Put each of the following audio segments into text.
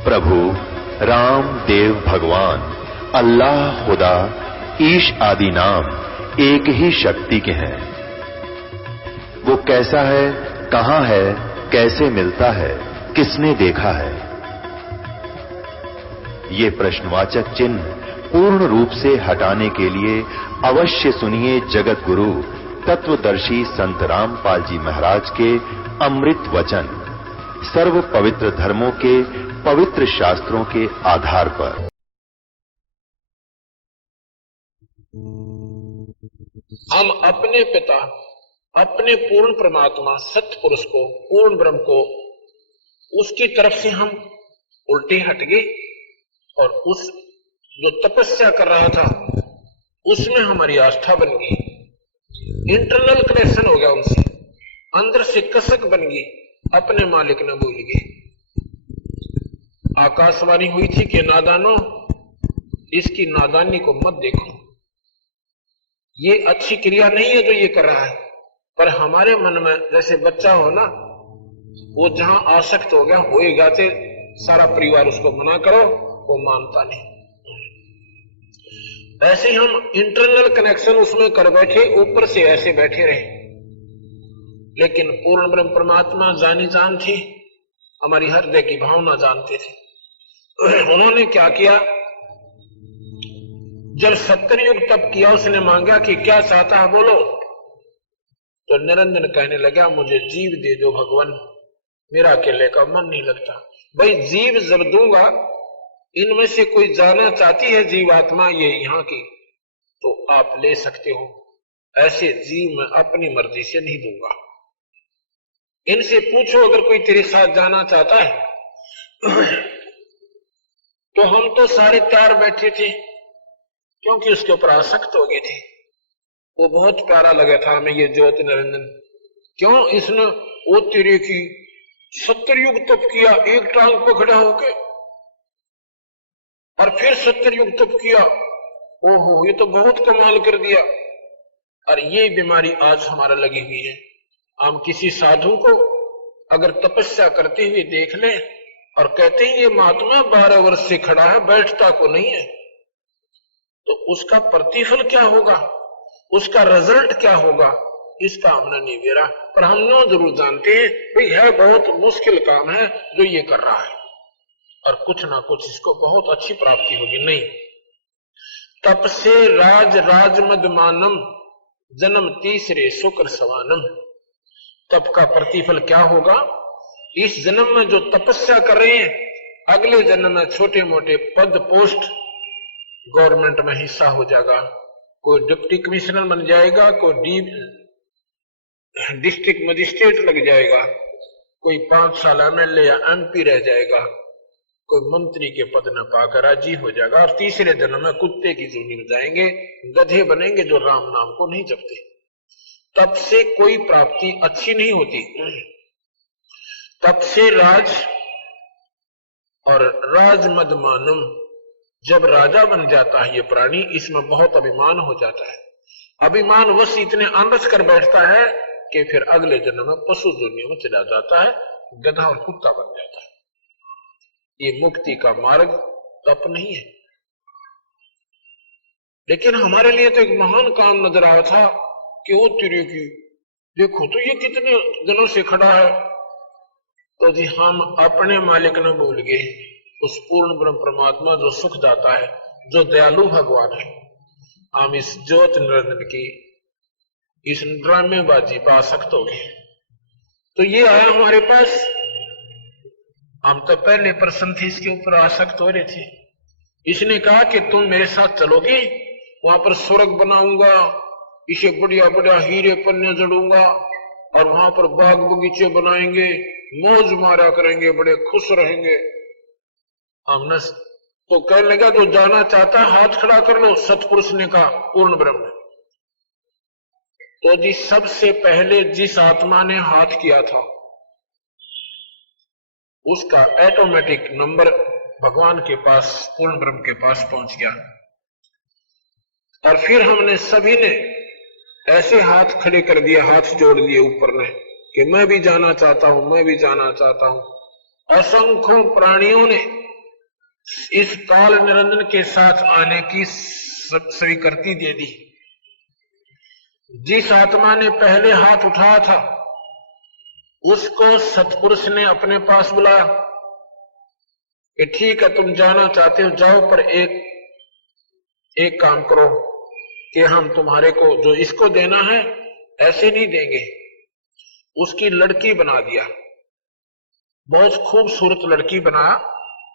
प्रभु राम देव भगवान अल्लाह खुदा ईश आदि नाम एक ही शक्ति के हैं। वो कैसा है, कहां है, कैसे मिलता है, किसने देखा है? ये प्रश्नवाचक चिन्ह पूर्ण रूप से हटाने के लिए अवश्य सुनिए जगत गुरु तत्वदर्शी संत रामपाल जी महाराज के अमृत वचन सर्व पवित्र धर्मों के पवित्र शास्त्रों के आधार पर। हम अपने पिता, अपने पूर्ण परमात्मा सत्य पुरुष को, पूर्ण ब्रह्म को, उसकी तरफ से हम उल्टे हट गए और उस जो तपस्या कर रहा था उसमें हमारी आस्था बन गई, इंटरनल कनेक्शन हो गया उनसे, अंदर से कसक बन गई, अपने मालिक न भूल गए। आकाशवाणी हुई थी कि नादानो, इसकी नादानी को मत देखो, ये अच्छी क्रिया नहीं है जो ये कर रहा है। पर हमारे मन में जैसे बच्चा हो ना, वो जहां आसक्त हो गया, होएगा तो सारा परिवार उसको मना करो, वो मानता नहीं। ऐसे ही हम इंटरनल कनेक्शन उसमें कर बैठे, ऊपर से ऐसे बैठे रहे। लेकिन पूर्ण ब्रह्म परमात्मा जानी जान थी, हमारी हृदय की भावना जानते थे। उन्होंने क्या किया, जब 70 युग तप किया, उसने मांगा कि क्या चाहता है बोलो, तो निरंजन कहने लगा मुझे जीव दे दो भगवान, मेरा अकेले का मन नहीं लगता। भाई जीव जब दूंगा, इनमें से कोई जाना चाहती है जीवात्मा ये यहाँ की, तो आप ले सकते हो, ऐसे जीव मैं अपनी मर्जी से नहीं दूंगा। इनसे पूछो अगर कोई तेरे साथ जाना चाहता है। तो हम तो सारे तैयार बैठे थे, क्योंकि उसके ऊपर आसक्त हो गए थे। वो बहुत प्यारा लगा था हमें ये ज्योति निरंजन। क्यों इसने वो तेरे की 70 युग तप किया, एक टांग पकड़ा होके, और फिर 70 युग तप किया, ओहो ये तो बहुत कमाल कर दिया। और ये बीमारी आज हमारा लगी हुई है। हम किसी साधु को अगर तपस्या करते हुए देख लें और कहते हैं ये महात्मा 12 वर्ष से खड़ा है, बैठता को नहीं है, तो उसका प्रतिफल क्या होगा, उसका रिजल्ट क्या होगा, इसका हमने नहीं बेरा। पर हम लोग जरूर जानते हैं भाई है बहुत मुश्किल काम है जो ये कर रहा है, और कुछ ना कुछ इसको बहुत अच्छी प्राप्ति होगी। नहीं, तप से राज राज मदमानम, जन्म तीसरे शुक्र सवानम। तप का प्रतिफल क्या होगा, इस जन्म में जो तपस्या कर रहे हैं, अगले जन्म में छोटे मोटे पद पोस्ट गवर्नमेंट में हिस्सा हो जाएगा। कोई डिप्टी कमिश्नर बन जाएगा, कोई डिस्ट्रिक्ट मजिस्ट्रेट लग जाएगा, कोई 5 साल एमएलए या एमपी रह जाएगा, कोई मंत्री के पद न पाकर राजी हो जाएगा, और तीसरे जन्म में कुत्ते की जूनी में जाएंगे, गधे बनेंगे जो राम नाम को नहीं जपते। तप से कोई प्राप्ति अच्छी नहीं होती। तप से राज और राज मदमानम, जब राजा बन जाता है ये प्राणी, इसमें बहुत अभिमान हो जाता है। अभिमान वश इतने अनरस कर बैठता है कि फिर अगले जन्म में पशु दुनिया में चला जाता है, गधा और कुत्ता बन जाता है। ये मुक्ति का मार्ग तप नहीं है। लेकिन हमारे लिए तो एक महान काम नजर आया था कि वो तेरे की देखो तो ये कितने दिनों से खड़ा है। तो जी हम अपने मालिक न भूल गए, उस पूर्ण ब्रह्म परमात्मा जो सुखदाता है, जो दयालु भगवान है। हम इस ज्योत निरंजन की इस ड्रामेबाजी पर आसक्त हो गए। तो ये आया हमारे पास, हम तो पहले प्रसन्न थे, इसके ऊपर आसक्त हो रहे थे। इसने कहा कि तुम मेरे साथ चलोगे, वहां पर स्वर्ग बनाऊंगा, इसे बढ़िया बढ़िया हीरे पन्ने जड़ूंगा, और वहां पर बाग बगीचे बनाएंगे, मौज मारा करेंगे, बड़े खुश रहेंगे। हमने तो कहने लगा जो जाना चाहता है हाथ खड़ा कर लो, सतपुरुष ने कहा पूर्ण ब्रह्म। तो जी सबसे पहले जिस आत्मा ने हाथ किया था उसका ऑटोमेटिक नंबर भगवान के पास, पूर्ण ब्रह्म के पास पहुंच गया। और फिर हमने सभी ने ऐसे हाथ खड़े कर दिए, हाथ जोड़ दिए ऊपर ने कि मैं भी जाना चाहता हूं, मैं भी जाना चाहता हूं। असंख्यों प्राणियों ने इस काल निरंजन के साथ आने की स्वीकृति दे दी। जिस आत्मा ने पहले हाथ उठाया था उसको सतपुरुष ने अपने पास बुलाया कि ठीक है, तुम जाना चाहते हो जाओ, पर एक काम करो कि हम तुम्हारे को जो इसको देना है ऐसे नहीं देंगे। उसकी लड़की बना दिया, बहुत खूबसूरत लड़की बना।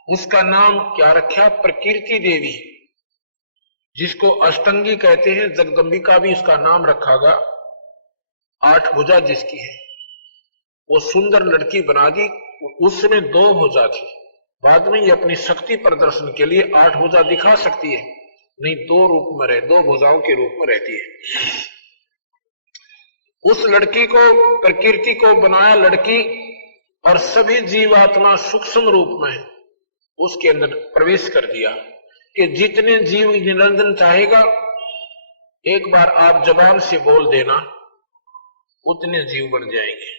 उसका नाम क्या रखा? प्रकृति देवी, जिसको अष्टंगी कहते हैं। जगदंबिका भी उसका नाम रखागा, 8 भुजा जिसकी है। वो सुंदर लड़की बना दी। उसमें 2 भुजा थी। बाद में ये अपनी शक्ति प्रदर्शन के लिए 8 भुजा दिखा सकती है, नहीं 2 रूप में रहे, 2 भुजाओं के रूप में रहती है। उस लड़की को, प्रकृति को बनाया लड़की, और सभी जीवात्मा सूक्ष्म रूप में उसके अंदर प्रवेश कर दिया कि जितने जीव निरंजन चाहेगा एक बार आप जबान से बोल देना, उतने जीव बन जाएंगे।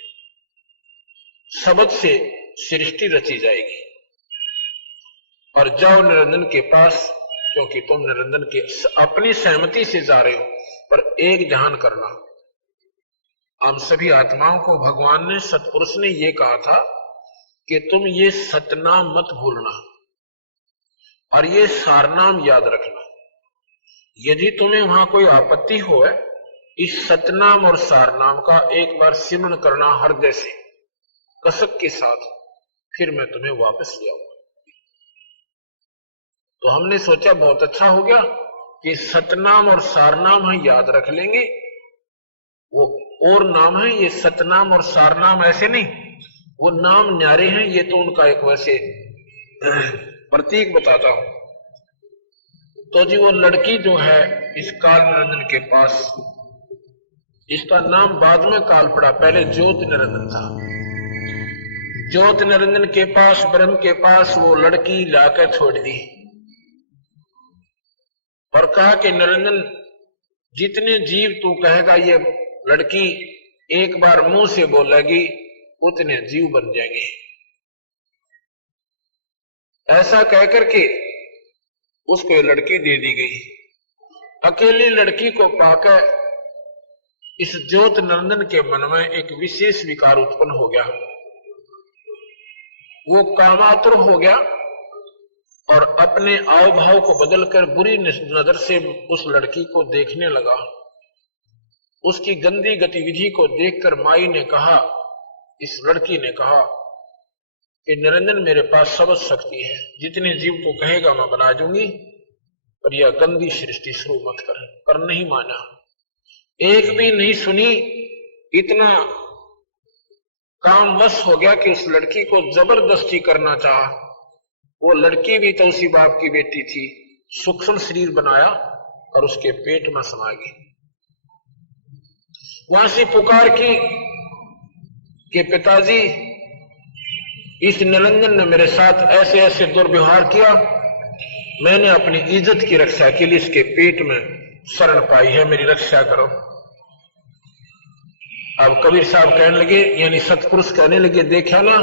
शब्द से सृष्टि रची जाएगी। और जाओ निरंजन के पास, क्योंकि तुम निरंजन के अपनी सहमति से जा रहे हो, पर एक ध्यान करना, हम सभी आत्माओं को भगवान ने, सतपुरुष ने यह कहा था कि तुम ये सतनाम मत भूलना और ये सारनाम याद रखना। यदि तुम्हें वहां कोई आपत्ति हो, इस सतनाम और सारनाम का एक बार सिमरण करना हृदय से कसक के साथ, फिर मैं तुम्हें वापस ले आऊंगा। तो हमने सोचा बहुत अच्छा हो गया कि सतनाम और सारनाम है, याद रख लेंगे। वो और नाम है, ये सतनाम और सारनाम ऐसे नहीं, वो नाम न्यारे हैं। ये तो उनका एक वैसे प्रतीक बताता हूं। तो जी वो लड़की जो है इस काल निरंजन के पास, इसका नाम बाद में काल पड़ा, पहले ज्योत निरंजन था। ज्योत निरंजन के पास, ब्रह्म के पास वो लड़की लाकर छोड़ दी और कहा कि निरंजन, जितने जीव तू कहेगा ये लड़की एक बार मुंह से बोलेगी, उतने जीव बन जाएंगे। ऐसा कहकर के उसको ये लड़की दे दी गई। अकेली लड़की को पाकर इस ज्योत निरंजन के मन में एक विशेष विकार उत्पन्न हो गया। वो कामातुर हो गया और अपने आव भाव को बदलकर बुरी नजर से उस लड़की को देखने लगा। उसकी गंदी गतिविधि को देखकर माई ने कहा, इस लड़की ने कहा कि निरंजन मेरे पास सब शक्ति है, जितने जीव को कहेगा मैं बना दूंगी, पर यह गंदी सृष्टि शुरू मत कर। पर नहीं माना, एक भी नहीं सुनी। इतना कामवश हो गया कि उस लड़की को जबरदस्ती करना चाहा। वो लड़की भी तो उसी बाप की बेटी थी, सूक्ष्म शरीर बनाया और उसके पेट में समा गई। वहां से पुकार की कि पिताजी, इस निरंजन ने मेरे साथ ऐसे ऐसे दुर्व्यवहार किया, मैंने अपनी इज्जत की रक्षा के लिए इसके पेट में शरण पाई है, मेरी रक्षा करो। अब कबीर साहब कहने लगे, यानी सतपुरुष कहने लगे, देखा ना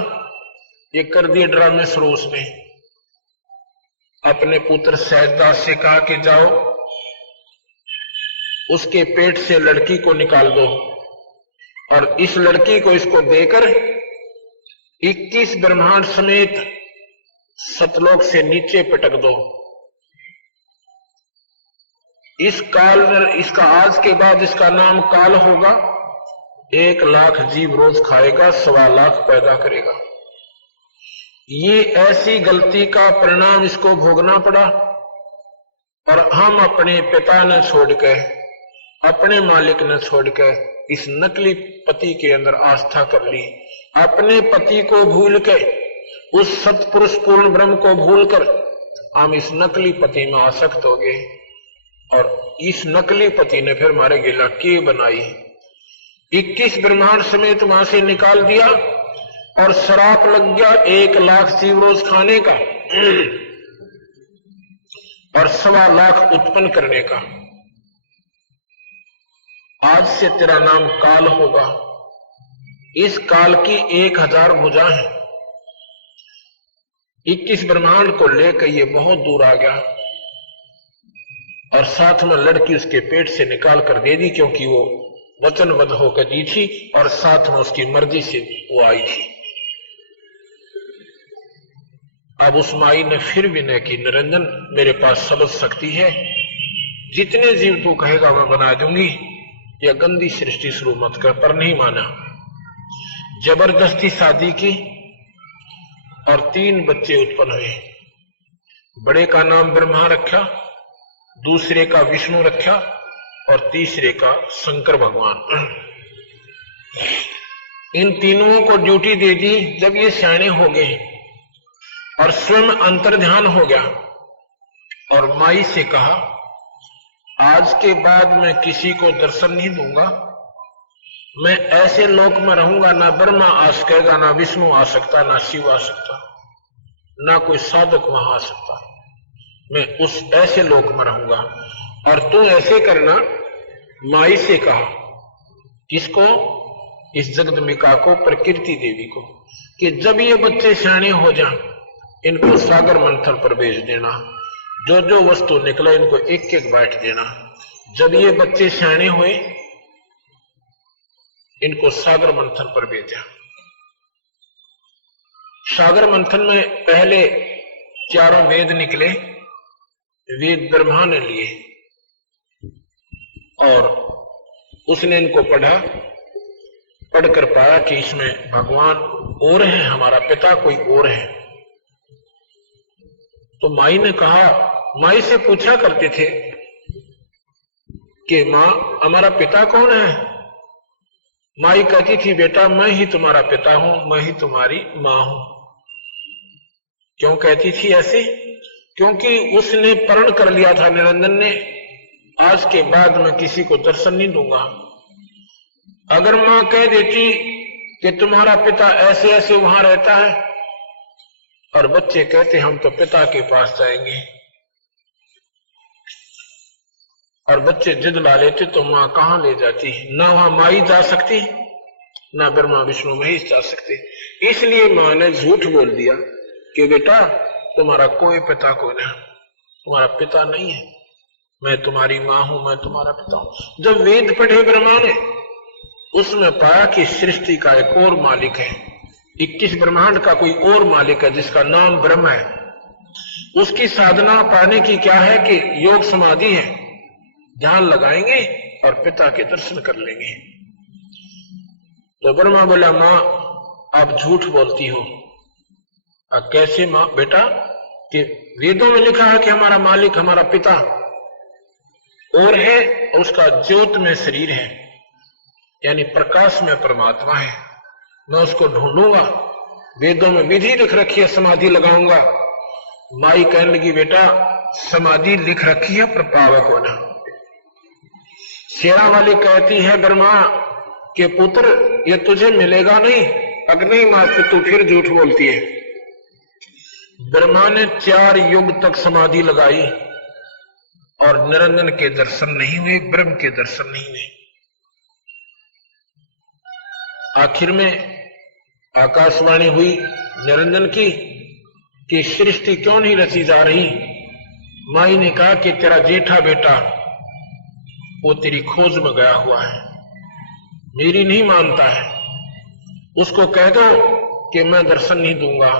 ये कर दिए ड्रामे शुरू। उसने अपने पुत्र सहजदास से कहा कि जाओ उसके पेट से लड़की को निकाल दो और इस लड़की को इसको देकर 21 ब्रह्मांड समेत सतलोक से नीचे पटक दो। इस काल, इसका आज के बाद इसका नाम काल होगा। 1 लाख जीव रोज खाएगा, 1.25 लाख पैदा करेगा। ये ऐसी गलती का परिणाम इसको भोगना पड़ा और हम अपने पिता ने छोड़कर, अपने मालिक ने छोड़कर इस नकली पति के अंदर आस्था कर ली। अपने पति को भूल के, उस सतपुरुष पूर्ण ब्रह्म को भूलकर हम इस नकली पति में आसक्त हो गए और इस नकली पति ने फिर हमारे गिला के बनाई। 21 ब्रह्मांड समेत वहां से निकाल दिया और श्राप लग गया 1 लाख जीव रोज खाने का और 1.25 लाख उत्पन्न करने का। आज से तेरा नाम काल होगा। इस काल की 1000 भुजा है। 21 ब्रह्मांड को लेकर ये बहुत दूर आ गया और साथ में लड़की उसके पेट से निकाल कर दे दी, क्योंकि वो वचनबद्ध होकर दी थी और साथ में उसकी मर्जी से वो आई थी। अब उस माई ने फिर विनय की, निरंजन मेरे पास समझ सकती है, जितने जीव तू कहेगा मैं बना दूंगी, यह गंदी सृष्टि शुरू मत कर। पर नहीं माना, जबरदस्ती शादी की और 3 बच्चे उत्पन्न हुए। बड़े का नाम ब्रह्मा रखा, दूसरे का विष्णु रखा और तीसरे का शंकर भगवान। इन तीनों को ड्यूटी दे दी। जब ये सियाने हो गए और स्वयं अंतर्ध्यान हो गया और माई से कहा, आज के बाद मैं किसी को दर्शन नहीं दूंगा, मैं ऐसे लोक में रहूंगा, ना ब्रह्मा आ सकेगा, ना विष्णु आ सकता, ना शिव आ सकता, ना कोई साधक वहां आ सकता, मैं उस ऐसे लोक में रहूंगा। और तू ऐसे करना। माई से कहा, किसको? इस जगदम्बिका को, प्रकृति देवी को, कि जब ये बच्चे सियाने हो जाएं, इनको सागर मंथन पर भेज देना, जो जो वस्तु निकले इनको एक एक बांट देना। जब ये बच्चे सियाने हुए, इनको सागर मंथन पर भेजा। सागर मंथन में पहले 4 वेद निकले, वेद ब्रह्मा ने लिए और उसने इनको पढ़ा, पढ़कर पाया कि इसमें भगवान और है, हमारा पिता कोई और है। तो माई ने कहा, माई से पूछा करते थे कि मां हमारा पिता कौन है? माई कहती थी, बेटा मैं ही तुम्हारा पिता हूं, मैं ही तुम्हारी मां हूं। क्यों कहती थी ऐसे? क्योंकि उसने प्रण कर लिया था निरंजन ने, आज के बाद मैं किसी को दर्शन नहीं दूंगा। अगर मां कह देती कि तुम्हारा पिता ऐसे ऐसे वहां रहता है और बच्चे कहते हम तो पिता के पास जाएंगे, और बच्चे जिद ला लेते, तो मां कहां ले जाती? ना वहां माई जा सकती, ना ब्रह्मा विष्णु महेश जा सकते। इसलिए मां ने झूठ बोल दिया कि बेटा तुम्हारा कोई पिता कोई नहीं, तुम्हारा पिता नहीं है, मैं तुम्हारी मां हूं, मैं तुम्हारा पिता हूं। जब वेद पढ़े ब्रह्मा ने, उसमें पाया कि सृष्टि का एक और मालिक है, 21 ब्रह्मांड का कोई और मालिक है जिसका नाम ब्रह्म है। उसकी साधना पाने की क्या है कि योग समाधि है, ध्यान लगाएंगे और पिता के दर्शन कर लेंगे। तो ब्रह्मा बोला, मां आप झूठ बोलती हो। कैसे मां? बेटा कि वेदों में लिखा है कि हमारा मालिक हमारा पिता और है, और उसका ज्योत में शरीर है, यानी प्रकाश में परमात्मा है। मैं उसको ढूंढूंगा, वेदों में विधि लिख रखी है, समाधि लगाऊंगा। माई कहने लगी, बेटा समाधि लिख रखी है पर पावक होना। शेरा वाली कहती है ब्रह्मा के पुत्र ये तुझे मिलेगा नहीं। अगर नहीं मां तो तू फिर झूठ बोलती है। ब्रह्मा ने 4 युग तक समाधि लगाई और निरंजन के दर्शन नहीं हुए, ब्रह्म के दर्शन नहीं हुए। आखिर में आकाशवाणी हुई निरंजन की कि सृष्टि क्यों नहीं रची जा रही। माई ने कहा कि तेरा जेठा बेटा वो तेरी खोज में गया हुआ है, मेरी नहीं मानता है, उसको कह दो कि मैं दर्शन नहीं दूंगा,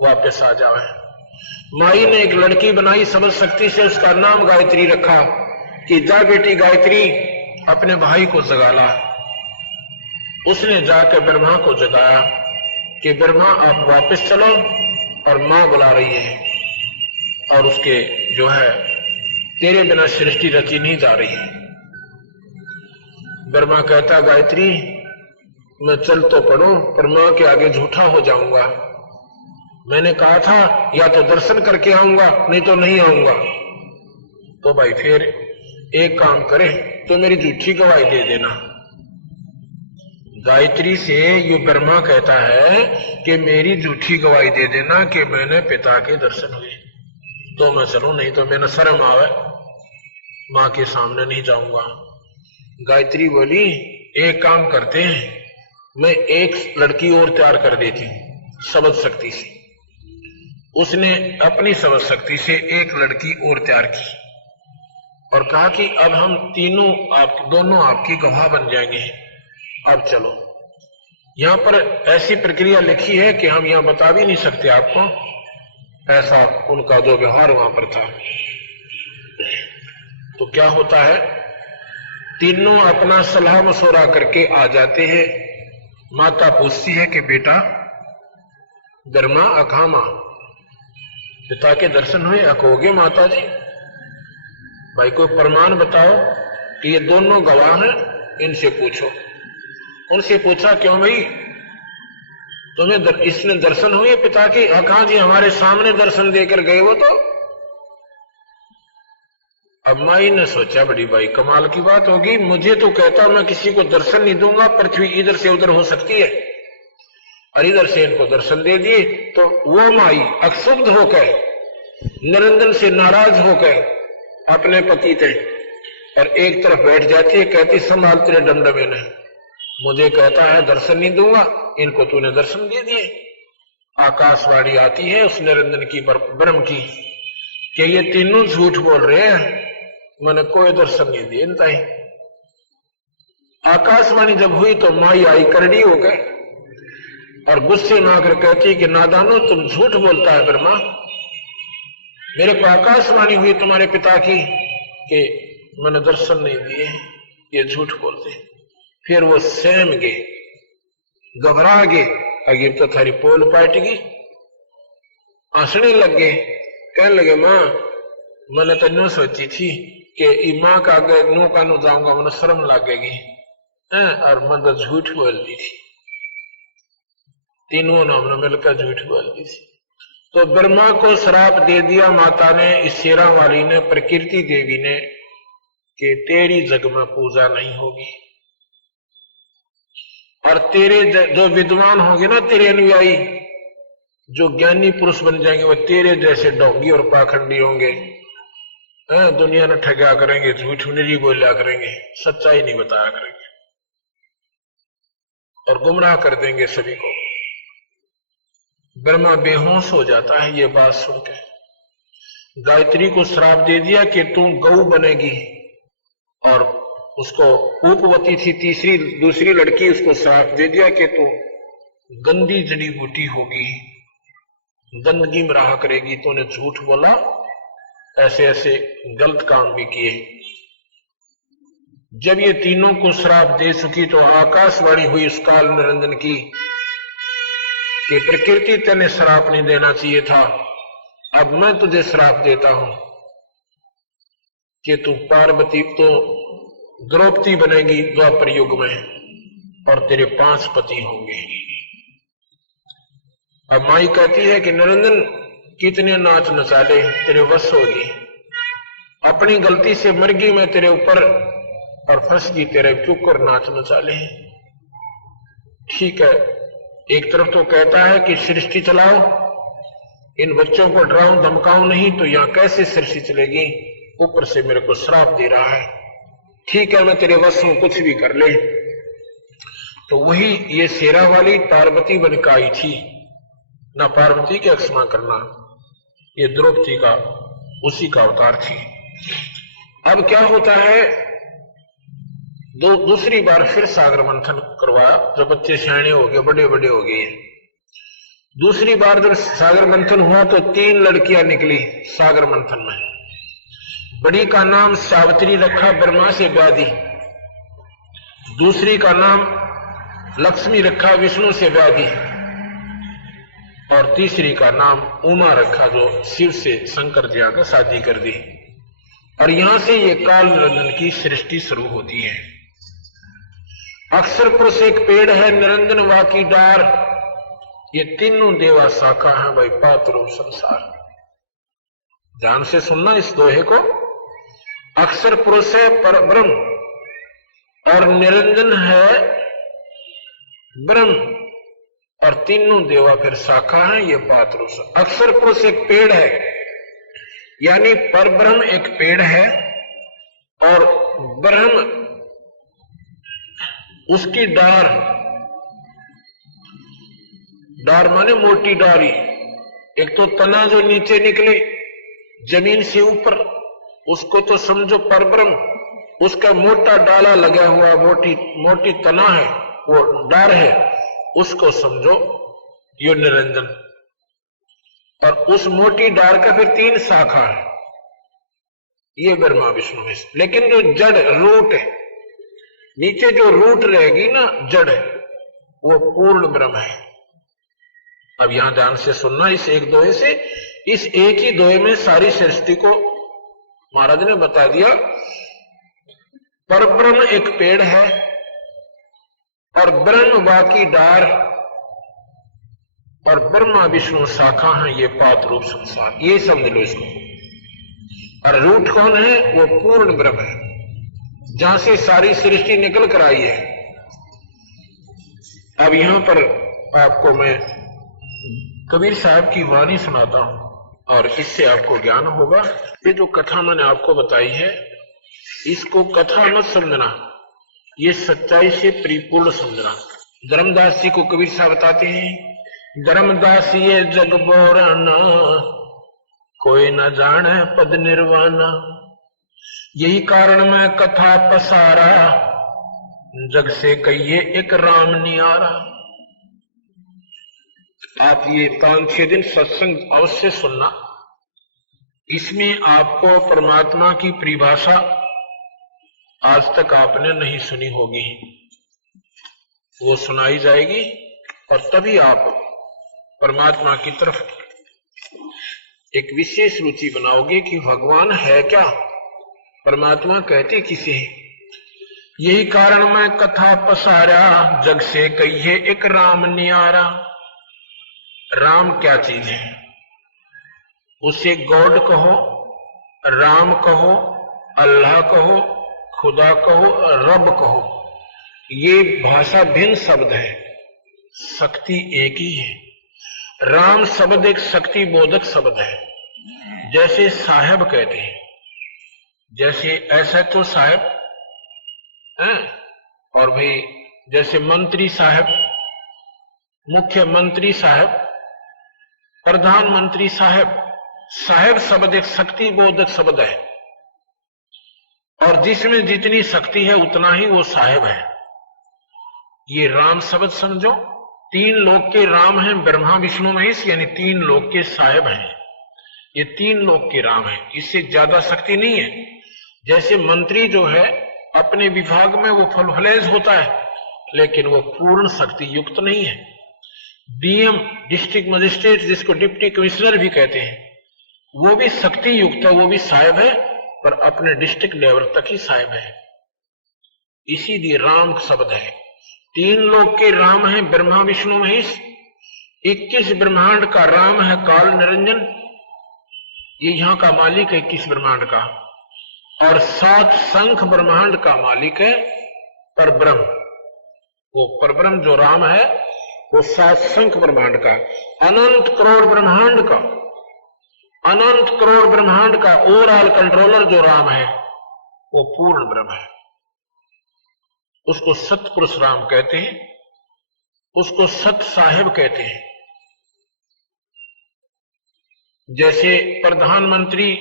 वापस आ जाए। माई ने एक लड़की बनाई समझ शक्ति से, उसका नाम गायत्री रखा कि जा बेटी गायत्री अपने भाई को जगा ला। उसने जाकर ब्रह्मा को जगाया कि ब्रह्मा आप वापस चलो, और मां बुला रही है और उसके जो है तेरे बिना सृष्टि रची नहीं जा रही है। ब्रह्मा कहता, गायत्री मैं चल तो पड़ूं पर मां के आगे झूठा हो जाऊंगा। मैंने कहा था या तो दर्शन करके आऊंगा, नहीं तो नहीं आऊंगा। तो भाई फिर एक काम करे, तो मेरी झूठी गवाही दे देना। गायत्री से ये ब्रह्मा कहता है कि मेरी झूठी गवाही दे देना कि मैंने पिता के दर्शन हुए, तो मैं चलूं, नहीं तो मैंने शर्म आवे, मां के सामने नहीं जाऊंगा। गायत्री बोली, एक काम करते हैं, मैं एक लड़की और तैयार कर देती हूं समझ शक्ति से, उसने अपनी सर्वशक्ति से एक लड़की और तैयार की और कहा कि अब हम दोनों आपकी गवाह बन जाएंगे, अब चलो। यहां पर ऐसी प्रक्रिया लिखी है कि हम यहां बता भी नहीं सकते आपको, ऐसा उनका जो व्यवहार वहां पर था। तो क्या होता है, तीनों अपना सलाह मशवरा करके आ जाते हैं। माता पूछती है कि बेटा धर्मा अखामा, पिता के दर्शन हुए? अकोगे माता जी? भाई कोई प्रमाण बताओ कि ये दोनों गवाह हैं, इनसे पूछो। उनसे पूछा, क्यों भाई तुम्हें इसने दर्शन हुए पिता की? कहा जी हमारे सामने दर्शन देकर गए वो तो। अब माई ने सोचा बड़ी भाई कमाल की बात होगी, मुझे तो कहता मैं किसी को दर्शन नहीं दूंगा, पृथ्वी इधर से उधर हो सकती है, और इधर से इनको दर्शन दे दिए। तो वो माई अक्षुब्ध होकर निरंजन से नाराज होकर अपने पति थे और एक तरफ बैठ जाती है, कहती संभाल तेरे डमडमे ने, मुझे कहता है दर्शन नहीं दूंगा, इनको तूने दर्शन दे दिए। आकाशवाणी आती है उस निरंजन की ब्रह्म की कि ये तीनों झूठ बोल रहे हैं, मैंने कोई दर्शन नहीं दिए इनता ही। आकाशवाणी जब हुई तो माई आई करड़ी हो गए और गुस्से में आकर कहती कि नादानो तुम झूठ बोलता है ब्रह्मा, मेरे को आकाशवाणी हुई तुम्हारे पिता की कि मैंने दर्शन नहीं दिए, ये झूठ बोलते। फिर वो सहम गए, घबरा गए, अगर तो थारी पोल पाट गई, हंसने लग गए, कहने लगे मां मैंने तो नो सोची थी कि मां का आगे नो कानू जाऊंगा मैंने शर्म लगेगी, और मैं तो झूठ बोल दी थी, तीनों ने हमने मिलकर झूठ बोल दी थी। तो ब्रह्मा को श्राप दे दिया माता ने, इस शेरा वाली ने, प्रकृति देवी ने, कि तेरी जग में पूजा नहीं होगी और तेरे जो विद्वान होंगे ना, तेरे अनुयायी जो ज्ञानी पुरुष बन जाएंगे, वो तेरे जैसे ढोंगी और पाखंडी होंगे, दुनिया ने ठगा करेंगे, झूठ नहीं बोला करेंगे, सच्चाई नहीं बताया करेंगे और गुमराह कर देंगे सभी को। ब्रह्मा बेहोश हो जाता है ये बात सुनकर। गायत्री को श्राप दे दिया कि तू गौ बनेगी, और उसको उपवती थी दूसरी लड़की, उसको श्राप दे दिया कि तू गंदी जड़ी बूटी होगी, गंदगी में रहा करेगी, तूने झूठ बोला, ऐसे ऐसे गलत काम भी किए। जब ये तीनों को श्राप दे चुकी तो आकाशवाणी हुई उस काल निरंजन की कि प्रकृति तेने श्राप नहीं देना चाहिए था, अब मैं तुझे श्राप देता हूं कि तू पार्वती तो द्रौपदी बनेगी द्वापर युग में और तेरे 5 पति होंगे। अब माई कहती है कि निरंजन कितने नाच नचाले तेरे वश होगी, अपनी गलती से मर गई मैं तेरे ऊपर और फंस गई तेरे चुकर नाच नचाले। ठीक है, एक तरफ तो कहता है कि सृष्टि चलाओ, इन बच्चों को डराऊं धमकाऊं नहीं तो यहां कैसे सृष्टि चलेगी, ऊपर से मेरे को श्राप दे रहा है। ठीक है मैं तेरे वश हूं, कुछ भी कर ले। तो वही ये शेरा वाली पार्वती बनकर आई थी ना, पार्वती के क्षमा करना, ये द्रौपदी का उसी का अवतार थी। अब क्या होता है, दूसरी बार फिर सागर मंथन करवाया, जो बच्चे सियाने हो गए, बड़े बड़े हो गए। दूसरी बार जब सागर मंथन हुआ तो 3 लड़कियां निकली सागर मंथन में। बड़ी का नाम सावित्री रखा, ब्रह्मा से ब्याह दी। दूसरी का नाम लक्ष्मी रखा, विष्णु से ब्याह दी। और तीसरी का नाम उमा रखा, जो शिव से शंकर जी आकर शादी कर दी। और यहां से ये काल निरंजन की सृष्टि शुरू होती है। अक्षर पुरुष एक पेड़ है, निरंजन वा की डार, ये तीनों देवा शाखा है भाई, पात्रो संसार। ध्यान से सुनना इस दोहे को। अक्षर पुरुष है पर ब्रह्म और निरंजन है ब्रह्म, और तीनों देवा फिर शाखा है, ये पात्रो। अक्षर पुरुष एक पेड़ है, यानी पर ब्रह्म एक पेड़ है और ब्रह्म उसकी डार, डार माने मोटी डारी, एक तो तना जो नीचे निकले जमीन से ऊपर, उसको तो समझो परब्रह्म, उसका मोटा डाला लगा हुआ, मोटी मोटी तना है, वो डार है, उसको समझो यो निरंजन। और उस मोटी डार का फिर 3 शाखा है, ये ब्रह्मा विष्णु में। लेकिन जो जड़ रूट है, नीचे जो रूट रहेगी ना जड़, वो पूर्ण ब्रह्म है। अब यहां ध्यान से सुनना, इस एक दोहे से, इस एक ही दोहे में सारी सृष्टि को महाराज ने बता दिया। परब्रह्म एक पेड़ है और ब्रह्म बाकी डार, और ब्रह्मा विष्णु शाखा है, ये पात रूप संसार, ये समझ लो इसको। और रूट कौन है? वो पूर्ण ब्रह्म है, जहां से सारी सृष्टि निकल कर आई है। अब यहां पर आपको मैं कबीर साहब की वाणी सुनाता हूं और इससे आपको ज्ञान होगा। ये जो कथा मैंने आपको बताई है, इसको कथा मत समझना, ये सच्चाई से परिपूर्ण समझना। धर्मदास जी को कबीर साहब बताते हैं, धर्मदास ये जग बोराना, कोई न जाने पद निर्वाणा, यही कारण मैं कथा पसारा, जग से कहिए एक राम नियारा। आप ये 5-6 दिन सत्संग अवश्य सुनना, इसमें आपको परमात्मा की परिभाषा आज तक आपने नहीं सुनी होगी, वो सुनाई जाएगी, और तभी आप परमात्मा की तरफ एक विशेष रुचि बनाओगे कि भगवान है क्या, परमात्मा कहते किसे हैं। यही कारण मैं कथा पसारा, जग से कहिए एक राम नियारा। राम क्या चीज है? उसे गॉड कहो, राम कहो, अल्लाह कहो, खुदा कहो, रब कहो, ये भाषा भिन्न शब्द है, शक्ति एक ही है। राम शब्द एक शक्ति बोधक शब्द है। जैसे साहब कहते हैं, जैसे ऐसा तो साहब है, और भाई जैसे मंत्री साहब, मुख्यमंत्री साहब, प्रधानमंत्री साहब, साहब शब्द एक शक्ति बोधक शब्द है, और जिसमें जितनी शक्ति है उतना ही वो साहब है। ये राम शब्द समझो, 3 लोक के राम हैं, ब्रह्मा विष्णु महेश, यानी 3 लोक के साहब हैं, ये 3 लोक के राम हैं, इससे ज्यादा शक्ति नहीं है। जैसे मंत्री जो है अपने विभाग में वो फुलफलेज होता है, लेकिन वो पूर्ण शक्ति युक्त नहीं है। डीएम, डिस्ट्रिक्ट मजिस्ट्रेट, जिसको डिप्टी कमिश्नर भी कहते हैं, वो भी शक्ति युक्त है, वो भी साहब है, पर अपने डिस्ट्रिक्ट लेवल तक ही साहब है। इसीलिए राम शब्द है। 3 लोक के राम है ब्रह्मा विष्णु महेश, 21 ब्रह्मांड का राम है काल निरंजन, ये यहां का मालिक है 21 ब्रह्मांड का, और 7 शंख ब्रह्मांड का मालिक है परब्रह्म। वो परब्रह्म जो राम है वो 7 शंख ब्रह्मांड का, अनंत करोड़ ब्रह्मांड का, अनंत करोड़ ब्रह्मांड का ओवरऑल कंट्रोलर जो राम है वो पूर्ण ब्रह्म है। उसको सतपुरुष राम कहते हैं, उसको सत साहेब कहते हैं। जैसे प्रधानमंत्री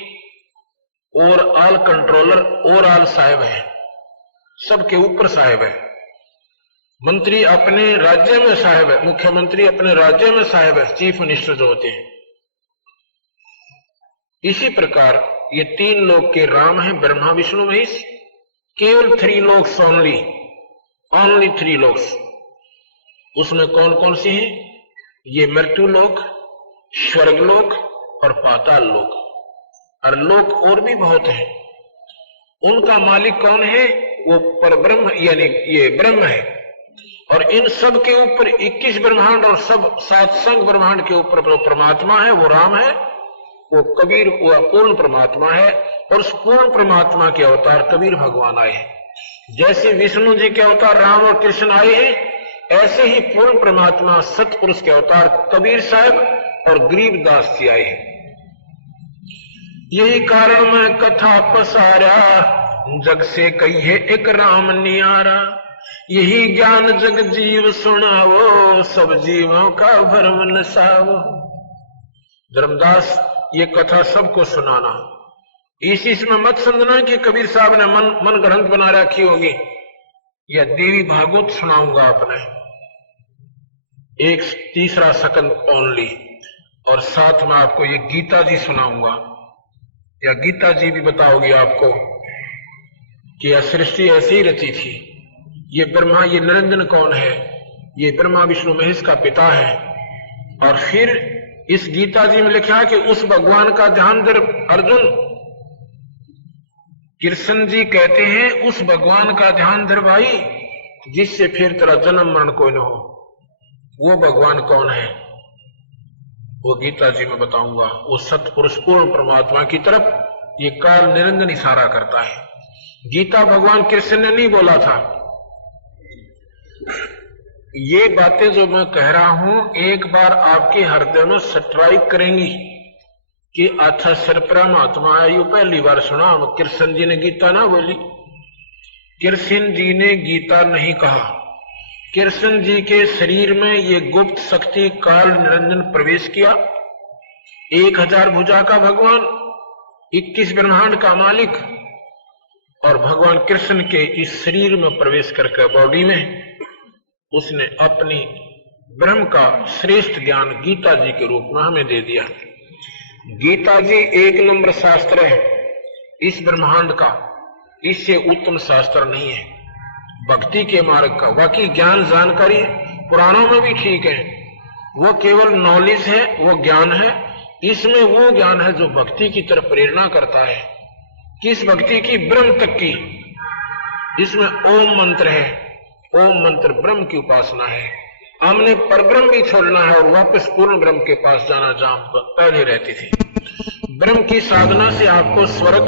ओवरऑल कंट्रोलर, ओवरऑल साहेब है, सबके ऊपर साहेब है। मंत्री अपने राज्य में साहेब है, मुख्यमंत्री अपने राज्य में साहेब है, चीफ मिनिस्टर जो होते हैं। इसी प्रकार ये 3 लोक के राम हैं ब्रह्मा विष्णु महेश, केवल 3 लोक्स ओनली, ओनली 3 लोक्स। उसमें कौन कौन से हैं? ये मृत्यु लोक, स्वर्ग लोक और पाताल लोक, और लोक और भी बहुत हैं। उनका मालिक कौन है? वो परब्रह्म, यानी ये ब्रह्म है। और इन सब के ऊपर 21 ब्रह्मांड और सब 7 शंख ब्रह्मांड के ऊपर जो परमात्मा है वो राम है, वो कबीर, वो पूर्ण परमात्मा है। और उस पूर्ण परमात्मा के अवतार कबीर भगवान आए हैं। जैसे विष्णु जी के अवतार राम और कृष्ण आए हैं, ऐसे ही पूर्ण परमात्मा सतपुरुष के अवतार कबीर साहब और गरीबदास जी आए हैं। यही कारण मैं कथा पसारा, जग से कहिए एक राम नियारा। यही ज्ञान जग जीव सुनावो, सब जीवों का भरम नसावो। धर्मदास ये कथा सबको सुनाना, इसी में मत समझना कि कबीर साहब ने मन ग्रंथ बना रखी होगी। या देवी भागवत सुनाऊंगा आपने, एक तीसरा सेकंड ओनली, और साथ में आपको ये गीता जी सुनाऊंगा, या गीता जी भी बताओगी आपको कि यह सृष्टि ऐसी ही रची थी। ये ब्रह्मा, ये निरंजन कौन है? ये ब्रह्मा विष्णु महेश का पिता है। और फिर इस गीता जी में लिखा कि उस भगवान का ध्यान धर अर्जुन, कृष्ण जी कहते हैं उस भगवान का ध्यान धर भाई, जिससे फिर तेरा जन्म मरण कोई न हो। वो भगवान कौन है? वो गीता जी में बताऊंगा। वो सतपुरुष पूर्ण परमात्मा की तरफ ये काल निरंजन इशारा करता है। गीता भगवान कृष्ण ने नहीं बोला था। ये बातें जो मैं कह रहा हूं एक बार आपके हृदय में स्ट्राइक करेंगी कि अच्छा सर परमात्मा आयु पहली बार सुना, कृष्ण जी ने गीता ना बोली। कृष्ण जी ने गीता नहीं कहा। कृष्ण जी के शरीर में ये गुप्त शक्ति काल निरंजन प्रवेश किया। 1000 भुजा का भगवान, 21 ब्रह्मांड का मालिक, और भगवान कृष्ण के इस शरीर में प्रवेश करके बॉडी में उसने अपनी ब्रह्म का श्रेष्ठ ज्ञान गीता जी के रूप में हमें दे दिया। गीता जी 1 नंबर शास्त्र है इस ब्रह्मांड का, इससे उत्तम शास्त्र नहीं है भक्ति के मार्ग का। बाकी ज्ञान जानकारी पुराणों में भी ठीक है, वो केवल नॉलेज है, वो ज्ञान है। इसमें वो ज्ञान है जो भक्ति की तरफ प्रेरणा करता है। किस भक्ति की? ब्रह्म तक की। इसमें ओम मंत्र है, ओम मंत्र ब्रह्म की उपासना है। हमने परब्रह्म भी छोड़ना है और वापस पूर्ण ब्रह्म के पास जाना जहां पहले रहती थी। ब्रह्म की साधना से आपको स्वर्ग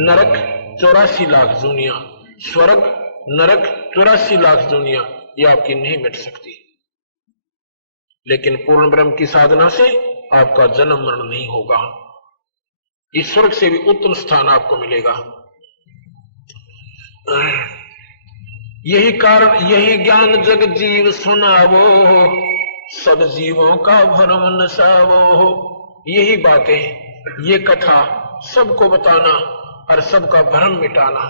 नरक 84 लाख दुनिया, स्वर्ग नरक 84 लाख दुनिया, ये आपकी नहीं मिट सकती। लेकिन पूर्ण ब्रह्म की साधना से आपका जन्म मरण नहीं होगा। इस स्वर्ग से भी उत्तम स्थान आपको मिलेगा। यही कारण, यही ज्ञान जग जीव सुनावो, सब जीवों का भरम नसावो। यही बातें, ये कथा सबको बताना और सबका भ्रम मिटाना।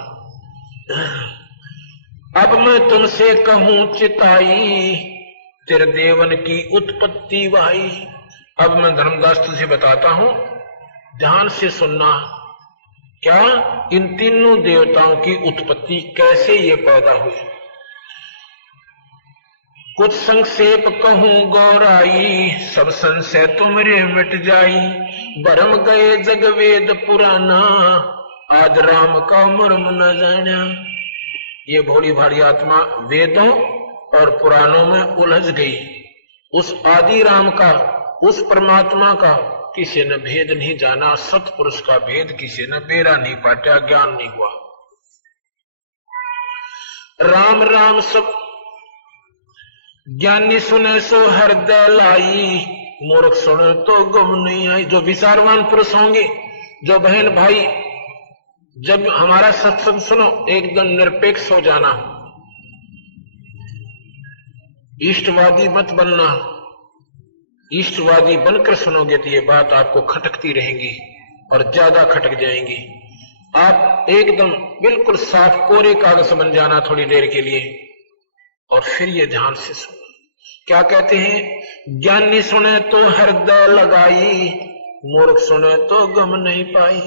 अब मैं तुमसे कहूं चिताई, तेरे देवन की उत्पत्ति वाई। अब मैं धर्मदास तुझे बताता हूं, ध्यान से सुनना। क्या? इन तीनों देवताओं की उत्पत्ति कैसे ये पैदा हुई। कुछ संक्षेप कहूं गौराई, सब संशय तुमरे मिट जाई। भरम गए जग वेद पुराना, आज राम का मर्म न जाना। ये भोली भाली आत्मा वेदों और पुराणों में उलझ गई। उस आदि राम का, उस परमात्मा का किसी ने भेद नहीं जाना। सतपुरुष का भेद किसी ने बेरा नहीं पाटा, ज्ञान नहीं हुआ। राम राम सब ज्ञानी सुने सो हृदय लाई, मूर्ख सुने तो गुम नहीं आई। जो विचारवान पुरुष होंगे, जो बहन भाई, जब हमारा सत्संग सुनो एकदम निरपेक्ष हो जाना, इष्टवादी मत बनना। इष्टवादी बनकर सुनोगे तो ये बात आपको खटकती रहेंगी और ज्यादा खटक जाएंगी। आप एकदम बिल्कुल साफ कोरे कागज बन जाना थोड़ी देर के लिए, और फिर ये ध्यान से सुनो। क्या कहते हैं? ज्ञानी सुने तो हृदय लगाई, मूर्ख सुने तो गम नहीं पाई।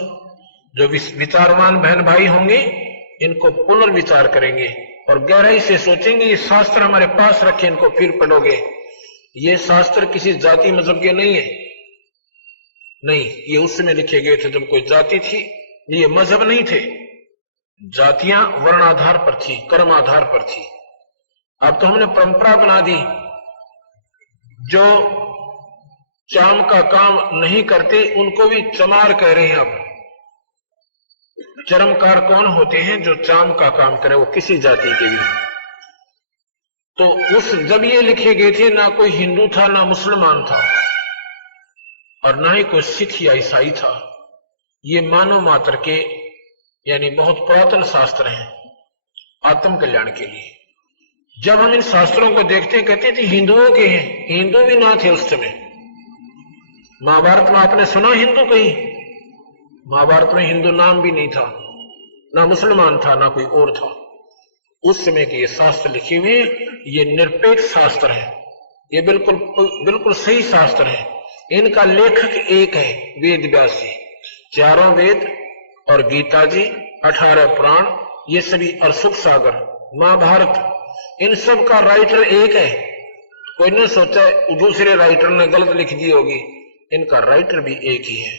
जो विचारवान बहन भाई होंगे इनको पुनर्विचार करेंगे और गहराई से सोचेंगे। ये शास्त्र हमारे पास रखे, इनको फिर पढ़ोगे। ये शास्त्र किसी जाति मजहब के नहीं है, नहीं, ये उस समय लिखे गए थे जब कोई जाति थी। ये मजहब नहीं थे, जातियां वर्णाधार पर थी, कर्म आधार पर थी। अब तो हमने परंपरा बना दी। जो चाम का काम नहीं करते उनको भी चमार कह रहे हैं। अब चरमकार कौन होते हैं? जो चाम का काम करे, वो किसी जाति के भी। तो उस जब ये लिखे गए थे ना कोई हिंदू था, ना मुसलमान था, और ना ही कोई सिख या ईसाई था। ये मानव मात्र के यानी बहुत पुरातन शास्त्र हैं आत्म कल्याण के लिए। जब हम इन शास्त्रों को देखते कहते थे हिंदुओं के हैं, हिंदू भी ना थे उस समय। महाभारत में आपने सुना हिंदू कहीं? महाभारत में हिंदू नाम भी नहीं था, ना मुसलमान था, ना कोई और था। उस समय के ये शास्त्र लिखे हुए, ये निरपेक्ष शास्त्र है, ये बिल्कुल सही शास्त्र है। इनका लेखक एक है, वेद व्यास जी। चारों वेद और गीता जी, 18 पुराण, ये सभी, और सुख सागर, महाभारत, इन सब का राइटर एक है। कोई ने सोचा दूसरे राइटर ने गलत लिख दी होगी, इनका राइटर भी एक ही है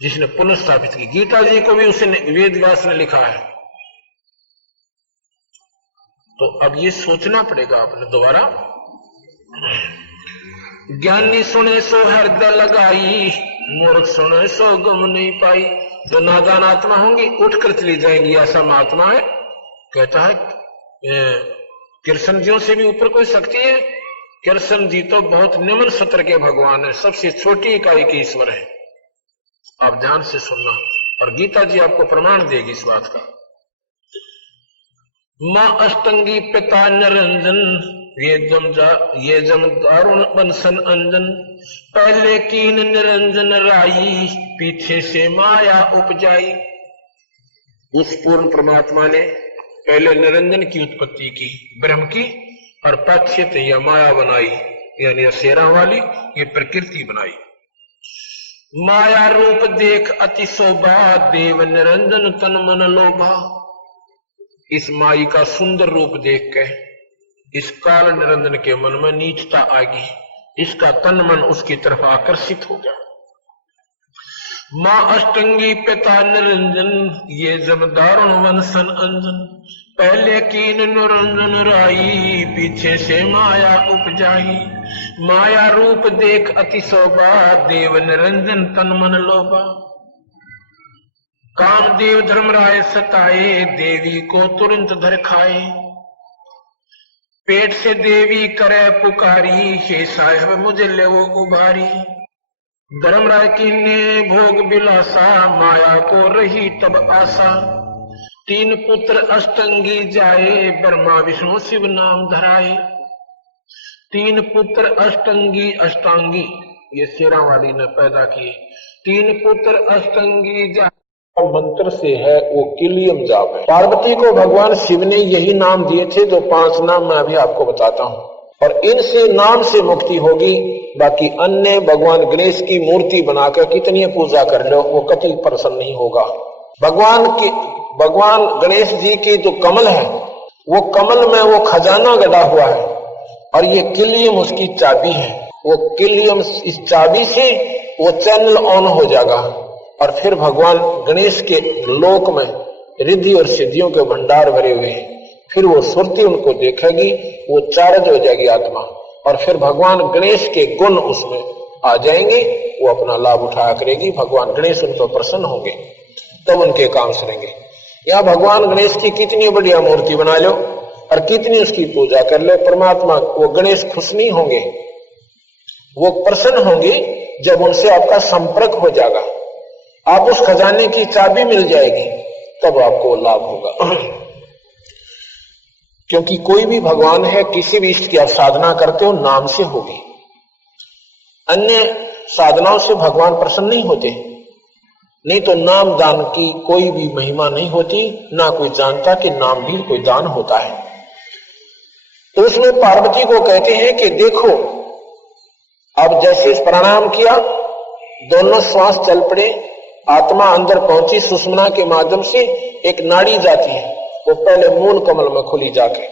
जिसने पुनर्स्थापित की। गीता जी को भी उसने, वेद व्यास ने लिखा है। तो अब ये सोचना पड़ेगा आपने दोबारा। ज्ञानी सुने सो हृदय लगाई, मूर्ख सुने सो गम नहीं पाई। जो नादान आत्मा होंगी उठकर चली जाएंगी, ऐसा महात्मा है। कहता है कृष्ण जियों से भी ऊपर कोई शक्ति है? कृष्ण जी तो बहुत निम्न सत्र के भगवान है, सबसे छोटी इकाई के ईश्वर है। आप ध्यान से सुनना, और गीता जी आपको प्रमाण देगी इस बात का। मां अष्टंगी पिता निरंजन, ये जम दारुण बंसन अंजन। पहले कीन निरंजन राई, पीछे से माया उपजाई। उस पूर्ण परमात्मा ने पहले निरंजन की उत्पत्ति की, ब्रह्म की, और पश्चित या माया बनाई, यानी शेरा वाली ये प्रकृति बनाई। माया रूप देख अति शोभा, देव निरंजन तन मन लोभा। इस माई का सुंदर रूप देख के इस काल निरंजन के मन में नीचता आ गई, इसका तन मन उसकी तरफ आकर्षित हो गया। मां अष्टंगी पिता निरंजन, ये जम दारुण वंशन अंजन। पहले कीन निरंजन राई, पीछे से माया उपजाई। माया रूप देख अति शोभा, देव निरंजन तन मन लोभा। कामदेव धर्मराय सताए, देवी को तुरंत धर खाए। पेट से देवी करे पुकारी, हे साहेब मुझे ले वो उभारी। धर्मराय की ने भोग बिलासा, माया को रही तब आशा। 3 पुत्र अष्टंगी जाए, ब्रह्मा विष्णु शिव नाम धराए। 3 पुत्र अष्टंगी, अष्टांगी ये शेरा वाली ने पैदा किए। 3 पुत्र अष्टंगी जाए मंत्र से है, वो किलियम जाप है। पार्वती को भगवान शिव ने यही नाम दिए थे, जो 5 नाम मैं अभी आपको बताता हूं, और इनसे नाम से मुक्ति होगी। बाकी अन्य भगवान गणेश की मूर्ति बनाकर कितनी पूजा कर लो, वो कभी प्रसन्न नहीं होगा। भगवान गणेश जी की जो कमल है, वो कमल में वो खजाना गड़ा हुआ है, और ये किलियम उसकी चाबी है। वो किलियम, इस चाबी से वो चैनल ऑन हो जाएगा, और फिर भगवान गणेश के लोक में रिद्धि और सिद्धियों के भंडार भरे हुए हैं। फिर वो सुरती उनको देखेगी, वो चार्ज हो जाएगी आत्मा, और फिर भगवान गणेश के गुण उसमें आ जाएंगे, वो अपना लाभ उठाया करेगी। भगवान गणेश उन पर प्रसन्न होंगे, तब उनके काम सुनेंगे। या भगवान गणेश की कितनी बढ़िया मूर्ति बना लो और कितनी उसकी पूजा कर लो, परमात्मा वो गणेश खुश नहीं होंगे, वो प्रसन्न होंगे जब उनसे आपका संपर्क हो जाएगा, आप उस खजाने की चाबी मिल जाएगी, तब आपको लाभ होगा। क्योंकि कोई भी भगवान है, किसी भी इष्ट की आप साधना करते हो नाम से होगी, अन्य साधनाओं से भगवान प्रसन्न नहीं होते। नहीं तो नाम दान की कोई भी महिमा नहीं होती, ना कोई जानता कि नाम भी कोई दान होता है। तो उसमें पार्वती को कहते हैं कि देखो, अब जैसे प्रणाम किया, दोनों श्वास चल पड़े, आत्मा अंदर पहुंची, सुषुम्ना के माध्यम से एक नाड़ी जाती है, वो पहले मूल कमल में खुली जाके।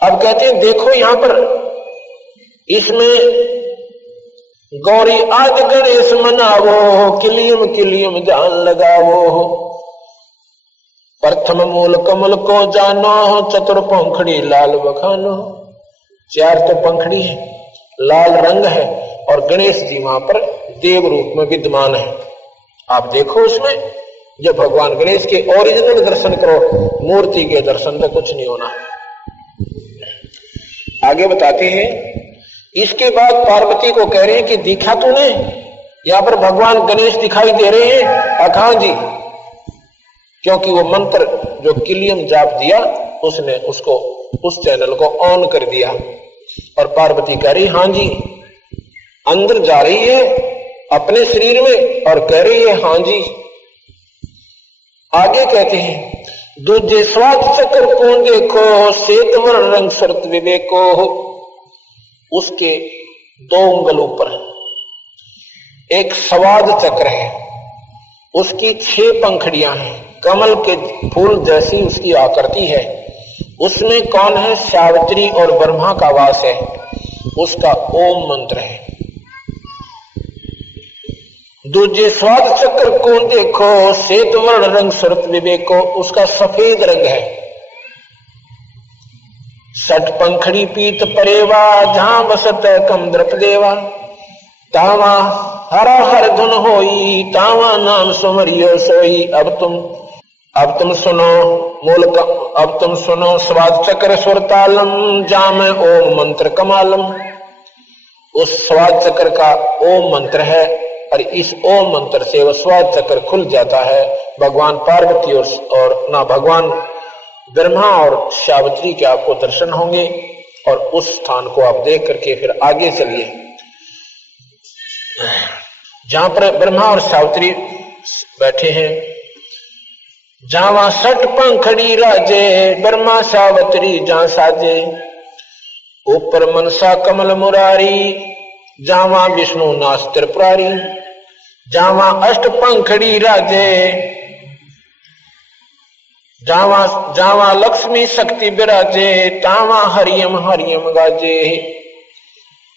अब कहते हैं देखो यहां पर इसमें गौरी आदि गणेश मनावो, किलियम किलियम जान लगावो। प्रथम मूल कमल को जानो, चतुर पंखड़ी लाल बखानो। 4 तो पंखड़ी है, लाल रंग है, और गणेश जी वहां पर देव रूप में विद्यमान है। आप देखो उसमें, जब भगवान गणेश के ओरिजिनल दर्शन करो, मूर्ति के दर्शन में कुछ नहीं होना। आगे बताते हैं, इसके बाद पार्वती को कह रहे हैं कि दिखा तूने, यहां पर भगवान गणेश दिखाई दे रहे हैं। अखां जी, क्योंकि वो मंत्र जो किलियम जाप दिया, उसने उसको उस चैनल को ऑन कर दिया, और पार्वती कह रही हां जी। अंदर जा रही है अपने शरीर में और कह रही है हाँ जी। आगे कहते हैं दूजे स्वाद चक्र कौन देखो श्वेतवर रंग शरत विवेको। उसके 2 उंगल ऊपर एक स्वाद चक्र है, उसकी 6 पंखड़ियां हैं, कमल के फूल जैसी उसकी आकृति है। उसमें कौन है? सावित्री और ब्रह्मा का वास है। उसका ओम मंत्र है। दूजे स्वाद चक्र कौन देखो श्वेतवर्ण रंग शरत विवेको। उसका सफेद रंग है। 6 पंखड़ी पीत परेवा जहां बसत कम द्रप देवा। तावा हरा हर धुन होई तावा नाम सुमरियो सोई। अब तुम सुनो अब तुम सुनो स्वाद चक्र स्वर तालम जाम ओम मंत्र कमालम। उस स्वाद चक्र का ओम मंत्र है और इस ओम मंत्र से वह स्वाद चक्र खुल जाता है। भगवान पार्वती और ना भगवान ब्रह्मा और सावित्री के आपको दर्शन होंगे और उस स्थान को आप देख करके फिर आगे चलिए जहां पर ब्रह्मा और सावित्री बैठे हैं। जावा 6 पंखड़ी राजे ब्रह्मा सावित्री जहां साजे। ऊपर मनसा कमल मुरारी जावा विष्णु नाथ त्रिपुरारी। जावा 8 पंखड़ी राजे जावा लक्ष्मी शक्ति विराजे तावा हरियम हरियम गाजे।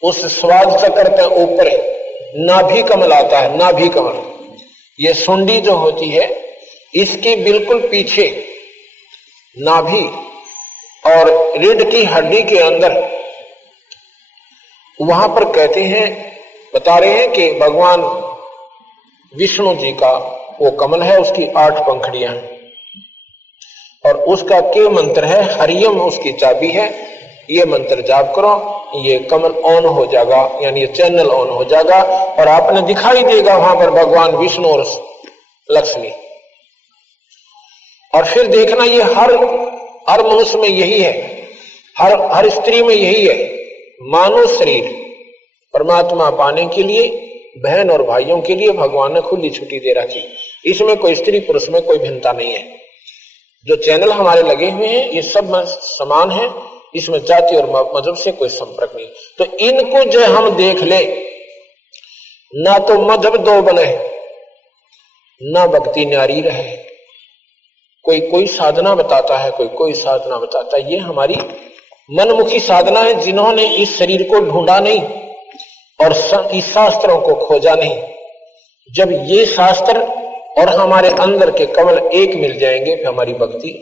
उस स्वाद चक्र के ऊपर नाभि कमल आता है। नाभि कमल ये सुंडी जो होती है इसके बिल्कुल पीछे नाभि और रीढ़ की हड्डी के अंदर वहां पर कहते हैं बता रहे हैं कि भगवान विष्णु जी का वो कमल है। उसकी 8 पंखड़ियां हैं और उसका के मंत्र है हरियम। उसकी चाबी है। ये मंत्र जाप करो ये कमल ऑन हो जाएगा यानी ये चैनल ऑन हो जाएगा और आपने दिखाई देगा वहां पर भगवान विष्णु और लक्ष्मी। और फिर देखना ये हर मनुष्य में यही है, हर स्त्री में यही है। मानव शरीर परमात्मा पाने के लिए बहन और भाइयों के लिए भगवान ने खुली छुट्टी दे रखी। इसमें कोई स्त्री पुरुष में कोई भिन्नता नहीं है। जो चैनल हमारे लगे हुए हैं ये सब समान है। इसमें जाति और मजहब से कोई संपर्क नहीं। तो इनको जो हम देख ले ना तो मजहब 2 बने ना भक्ति न्यारी रहे। कोई साधना बताता है कोई साधना बताता है। ये हमारी मनमुखी साधना है जिन्होंने इस शरीर को ढूंढा नहीं और इस शास्त्रों को खोजा नहीं। जब ये शास्त्र और हमारे अंदर के कमल एक मिल जाएंगे फिर हमारी भक्ति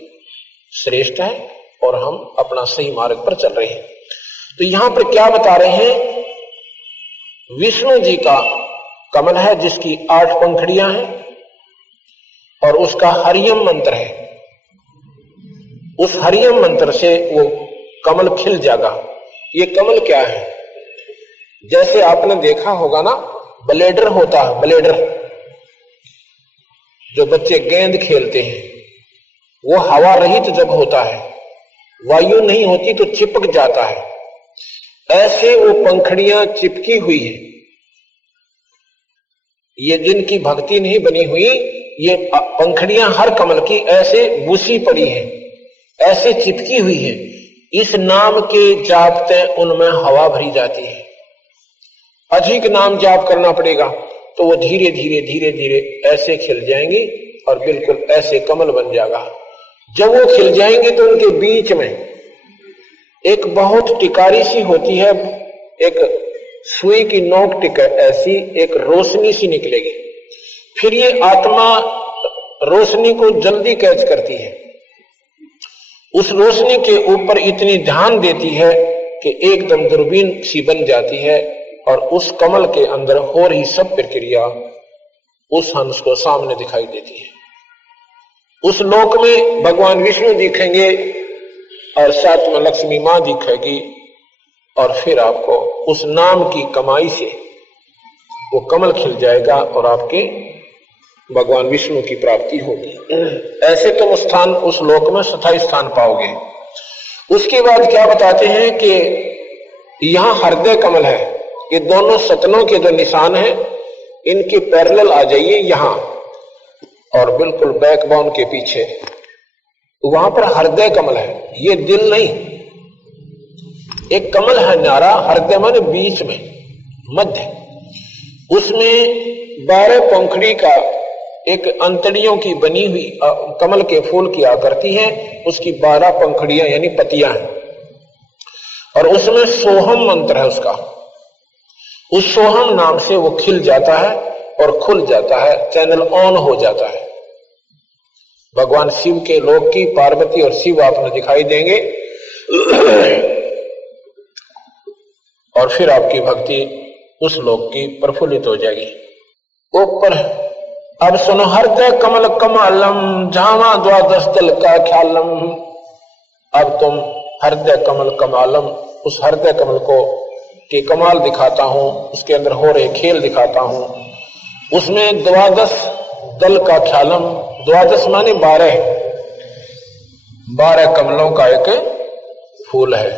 श्रेष्ठ है और हम अपना सही मार्ग पर चल रहे हैं। तो यहां पर क्या बता रहे हैं? विष्णु जी का कमल है जिसकी 8 पंखड़ियां हैं और उसका हरियम मंत्र है। उस हरियम मंत्र से वो कमल खिल जाएगा। ये कमल क्या है? जैसे आपने देखा होगा ना ब्लेडर होता है। ब्लेडर जो बच्चे गेंद खेलते हैं वो हवा रहित जब होता है वायु नहीं होती तो चिपक जाता है। ऐसे वो पंखड़ियां चिपकी हुई है। ये जिनकी भक्ति नहीं बनी हुई ये पंखड़ियां हर कमल की ऐसे बूसी पड़ी है ऐसे चिपकी हुई है। इस नाम के जापते उनमें हवा भरी जाती है। अधिक नाम जाप करना पड़ेगा तो वो धीरे धीरे धीरे धीरे ऐसे खिल जाएंगे और बिल्कुल ऐसे कमल बन जाएगा। जब वो खिल जाएंगे तो उनके बीच में एक बहुत टिकारी सी होती है, एक सुई की नोक टिक ऐसी एक रोशनी सी निकलेगी। फिर ये आत्मा रोशनी को जल्दी कैच करती है। उस रोशनी के ऊपर इतनी ध्यान देती है कि एकदम दूरबीन सी बन जाती है और उस कमल के अंदर हो रही सब प्रक्रिया उस हंस को सामने दिखाई देती है। उस लोक में भगवान विष्णु दिखेंगे और साथ में लक्ष्मी मां दिखेगी और फिर आपको उस नाम की कमाई से वो कमल खिल जाएगा और आपके भगवान विष्णु की प्राप्ति होगी। ऐसे तुम स्थान उस लोक में स्थायी स्थान पाओगे। उसके बाद क्या बताते हैं कि यहां हृदय कमल है। ये दोनों सतनों के जो निशान हैं इनके पैरेलल आ जाइए यहां, और बिल्कुल बैकबोन के पीछे वहां पर हृदय कमल है, ये दिल नहीं। एक कमल है न्यारा, हृदय माने बीच में, मध्य, उसमें 12 पंखड़ी का एक अंतड़ियों की बनी हुई कमल के फूल की आकृति है, उसकी 12 पंखड़ियां यानी पतियां हैं, और उसमें सोहम मंत्र है उसका। उस सोहम नाम से वो खिल जाता है और खुल जाता है, चैनल ऑन हो जाता है। भगवान शिव के लोक की पार्वती और शिव आपने दिखाई देंगे और फिर आपकी भक्ति उस लोक की प्रफुल्लित हो जाएगी। ऊपर अब सुनो, हृदय कमल कमालम झामा द्वादश दल का ख्यालम। अब तुम हृदय कमल कमालम, उस हृदय कमल को के कमाल दिखाता हूं, उसके अंदर हो रहे खेल दिखाता हूं। उसमें द्वादश दल का ख्यालम, द्वादश माने 12 कमलों का एक फूल है।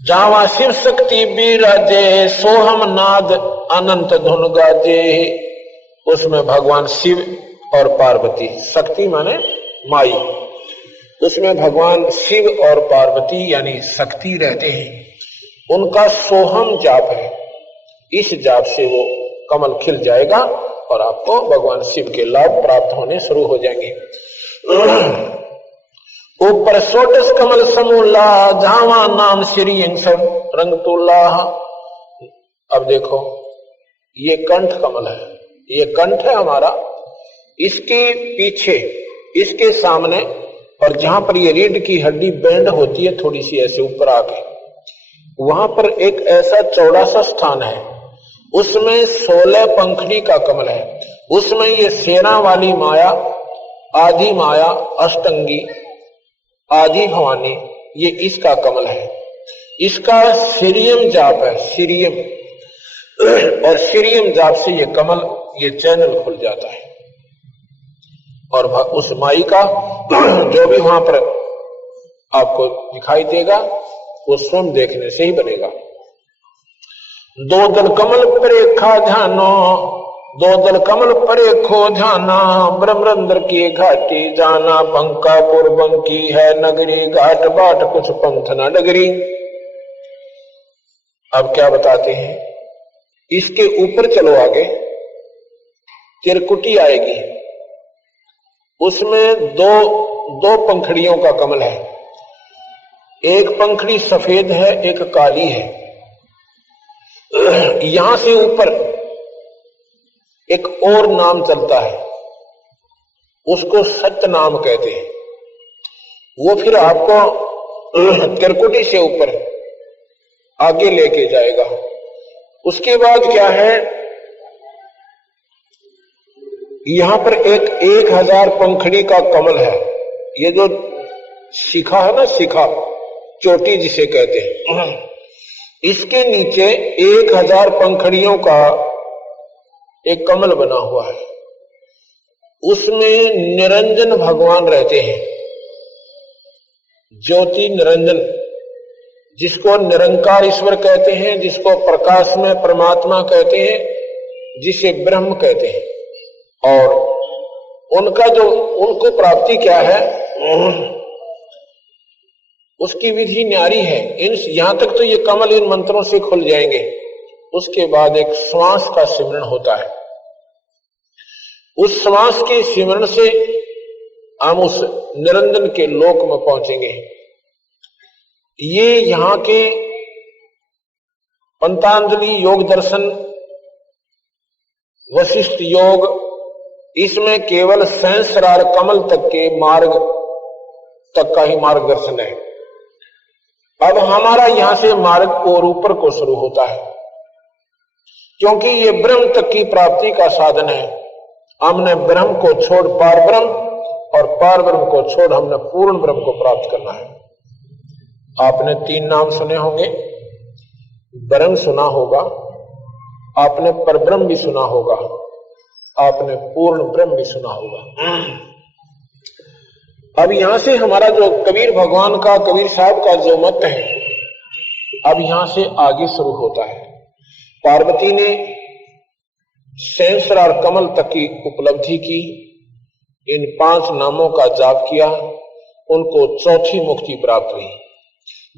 जावा शिव शक्ति बिराजे सोहम नाद अनंत धुन गाजे। उसमें भगवान शिव और पार्वती, शक्ति माने माई, उसमें भगवान शिव और पार्वती यानी शक्ति रहते हैं। उनका सोहम जाप है, इस जाप से वो कमल खिल जाएगा और आपको भगवान शिव के लाभ प्राप्त होने शुरू हो जाएंगे। ऊपर सोटस कमल समूला झावा नाम श्री रंग तुल्ला। अब देखो ये कंठ कमल है, ये कंठ है हमारा, इसके पीछे, इसके सामने और जहां पर ये रीढ़ की हड्डी बैंड होती है थोड़ी सी ऐसे ऊपर आके, वहां पर एक ऐसा चौड़ा सा स्थान है, उसमें 16 पंखड़ी का कमल है। उसमें ये सेना वाली माया, आदि माया, अष्टंगी, आदि भवानी, ये इसका कमल है। इसका सीरियम जाप है, सीरियम, और सीरियम जाप से ये कमल, ये चैनल खुल जाता है। और उस माई का जो भी वहां पर आपको दिखाई देगा वो स्वयं देखने से ही बनेगा। 2 दल कमल परेखा ध्यानो, 2 दल कमल परेखो ध्याना, ब्रह्मरंध्र की घाटी जाना, बंकापुर बंकी है नगरी, घाट बाट कुछ पंथ न डगरी। अब क्या बताते हैं, इसके ऊपर चलो आगे, त्रिकुटी आएगी, उसमें दो पंखड़ियों का कमल है, एक पंखड़ी सफेद है, एक काली है। यहां से ऊपर एक और नाम चलता है, उसको सत्य नाम कहते हैं। वो फिर आपको त्रिकुटी से ऊपर आगे लेके जाएगा। उसके बाद क्या है, यहां पर एक 1000 पंखड़ी का कमल है। ये जो शिखा है ना, शिखा, चोटी जिसे कहते हैं, इसके नीचे 1000 पंखड़ियों का एक कमल बना हुआ है। उसमें निरंजन भगवान रहते हैं, ज्योति निरंजन, जिसको निरंकार ईश्वर कहते हैं, जिसको प्रकाश में परमात्मा कहते हैं, जिसे ब्रह्म कहते हैं। और उनका जो, उनको प्राप्ति क्या है, उसकी विधि न्यारी है। यहां तक तो ये कमल इन मंत्रों से खुल जाएंगे। उसके बाद एक श्वास का सिमरण होता है, उस श्वास के सिमरण से हम उस निरंजन के लोक में पहुंचेंगे। ये यहां के पंतांजलि योग दर्शन, वशिष्ठ योग, इसमें केवल सहस्रार कमल तक के मार्ग तक का ही मार्गदर्शन है। अब हमारा यहां से मार्ग और ऊपर को शुरू होता है, क्योंकि ये ब्रह्म तक की प्राप्ति का साधन है। हमने ब्रह्म को छोड़ पार ब्रह्म, और पार ब्रह्म को छोड़ हमने पूर्ण ब्रह्म को प्राप्त करना है। आपने 3 नाम सुने होंगे, ब्रह्म सुना होगा, आपने परब्रह्म भी सुना होगा, आपने पूर्ण ब्रह्म भी सुना होगा। अब यहां से हमारा जो कबीर भगवान का, कबीर साहब का जो मत है, अब यहां से आगे शुरू होता है। पार्वती ने सहस्रार कमल तक की उपलब्धि की, इन 5 नामों का जाप किया, उनको चौथी मुक्ति प्राप्त हुई।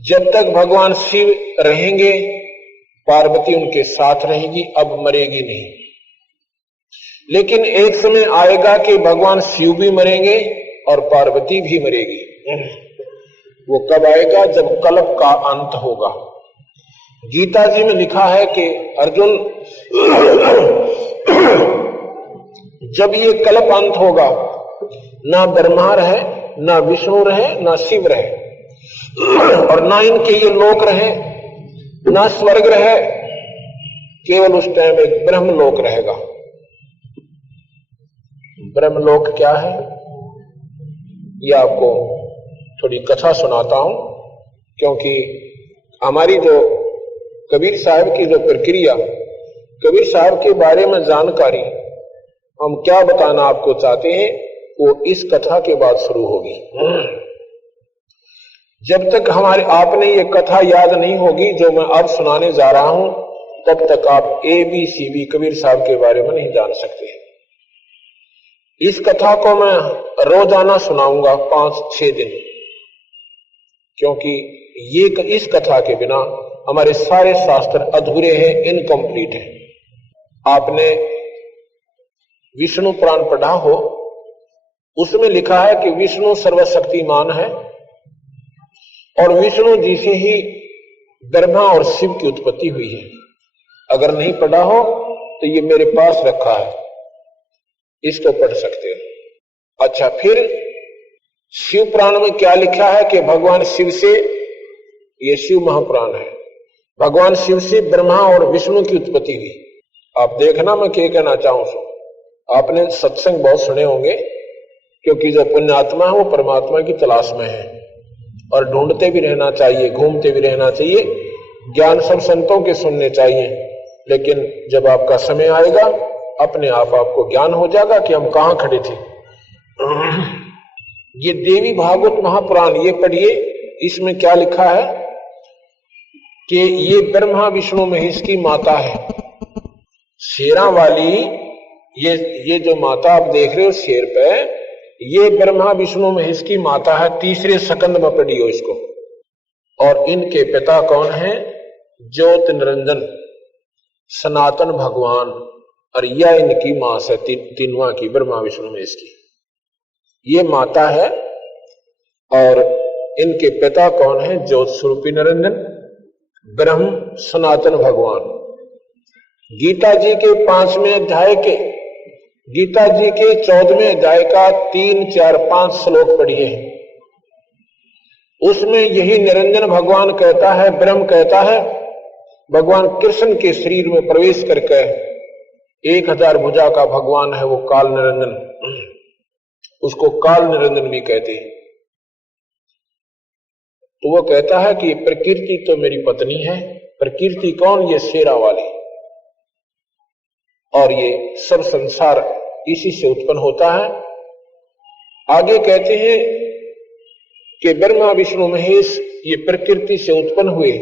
जब तक भगवान शिव रहेंगे पार्वती उनके साथ रहेगी, अब मरेगी नहीं। लेकिन एक समय आएगा कि भगवान शिव भी मरेंगे और पार्वती भी मरेगी। वो कब आएगा? जब कल्प का अंत होगा। गीता जी में लिखा है कि अर्जुन, जब ये कल्प अंत होगा, ना ब्रह्मा रहे, ना विष्णु रहे, ना शिव रहे, और ना इनके ये लोक रहे, ना स्वर्ग रहे, केवल उस टाइम एक ब्रह्मलोक रहेगा। ब्रह्मलोक क्या है? ये आपको थोड़ी कथा सुनाता हूं, क्योंकि हमारी जो कबीर साहब की जो प्रक्रिया, कबीर साहब के बारे में जानकारी हम क्या बताना आपको चाहते हैं, वो इस कथा के बाद शुरू होगी। जब तक आपने ये कथा याद नहीं होगी जो मैं अब सुनाने जा रहा हूं, तब तक आप ABCD कबीर साहब के बारे में नहीं जान सकते। इस कथा को मैं रोजाना सुनाऊंगा 5-6 दिन, क्योंकि इस कथा के बिना हमारे सारे शास्त्र अधूरे हैं, इनकम्प्लीट हैं। आपने विष्णु पुराण पढ़ा हो, उसमें लिखा है कि विष्णु सर्वशक्तिमान है और विष्णु जी से ही ब्रह्मा और शिव की उत्पत्ति हुई है। अगर नहीं पढ़ा हो तो ये मेरे पास रखा है, इसको पढ़ सकते हो। अच्छा, फिर शिव पुराण में क्या लिखा है कि भगवान शिव से, ये शिव महापुराण है, भगवान शिव से ब्रह्मा और विष्णु की उत्पत्ति हुई। आप देखना मैं क्या कहना चाहूं। आपने सत्संग बहुत सुने होंगे, क्योंकि जो पुण्यात्मा है वो परमात्मा की तलाश में है और ढूंढते भी रहना चाहिए, घूमते भी रहना चाहिए। ज्ञान सब संतों के सुनने चाहिए, लेकिन जब आपका समय आएगा अपने आप आपको ज्ञान हो जाएगा कि हम कहां खड़े थे। ये देवी भागवत महापुराण ये पढ़िए, इसमें क्या लिखा है कि ये ब्रह्मा विष्णु महेश की माता है। शेरा वाली ये जो माता आप देख रहे हो शेर पे, ये ब्रह्मा विष्णु महेश की माता है। 3रे स्कंद में पढ़ियो इसको। और इनके पिता कौन है? ज्योत निरंजन सनातन भगवान, और यह इनकी मां से तीनवा की, ब्रह्मा विष्णु महेश की ये माता है। और इनके पिता कौन है? ज्योत स्वरूपी निरंजन ब्रह्म सनातन भगवान। गीता जी के 5वें अध्याय के, गीता जी के 14वें अध्याय का 3, 4, 5 श्लोक पढ़िए। उसमें यही निरंजन भगवान कहता है, ब्रह्म कहता है, भगवान कृष्ण के शरीर में प्रवेश करके 1000 भुजा का भगवान है वो काल निरंजन, उसको काल निरंजन भी कहते हैं। तो वो कहता है कि प्रकृति तो मेरी पत्नी है। प्रकृति कौन? ये शेरा वाली। और ये सब संसार इसी से उत्पन्न होता है। आगे कहते हैं कि ब्रह्मा विष्णु महेश ये प्रकृति से उत्पन्न हुए,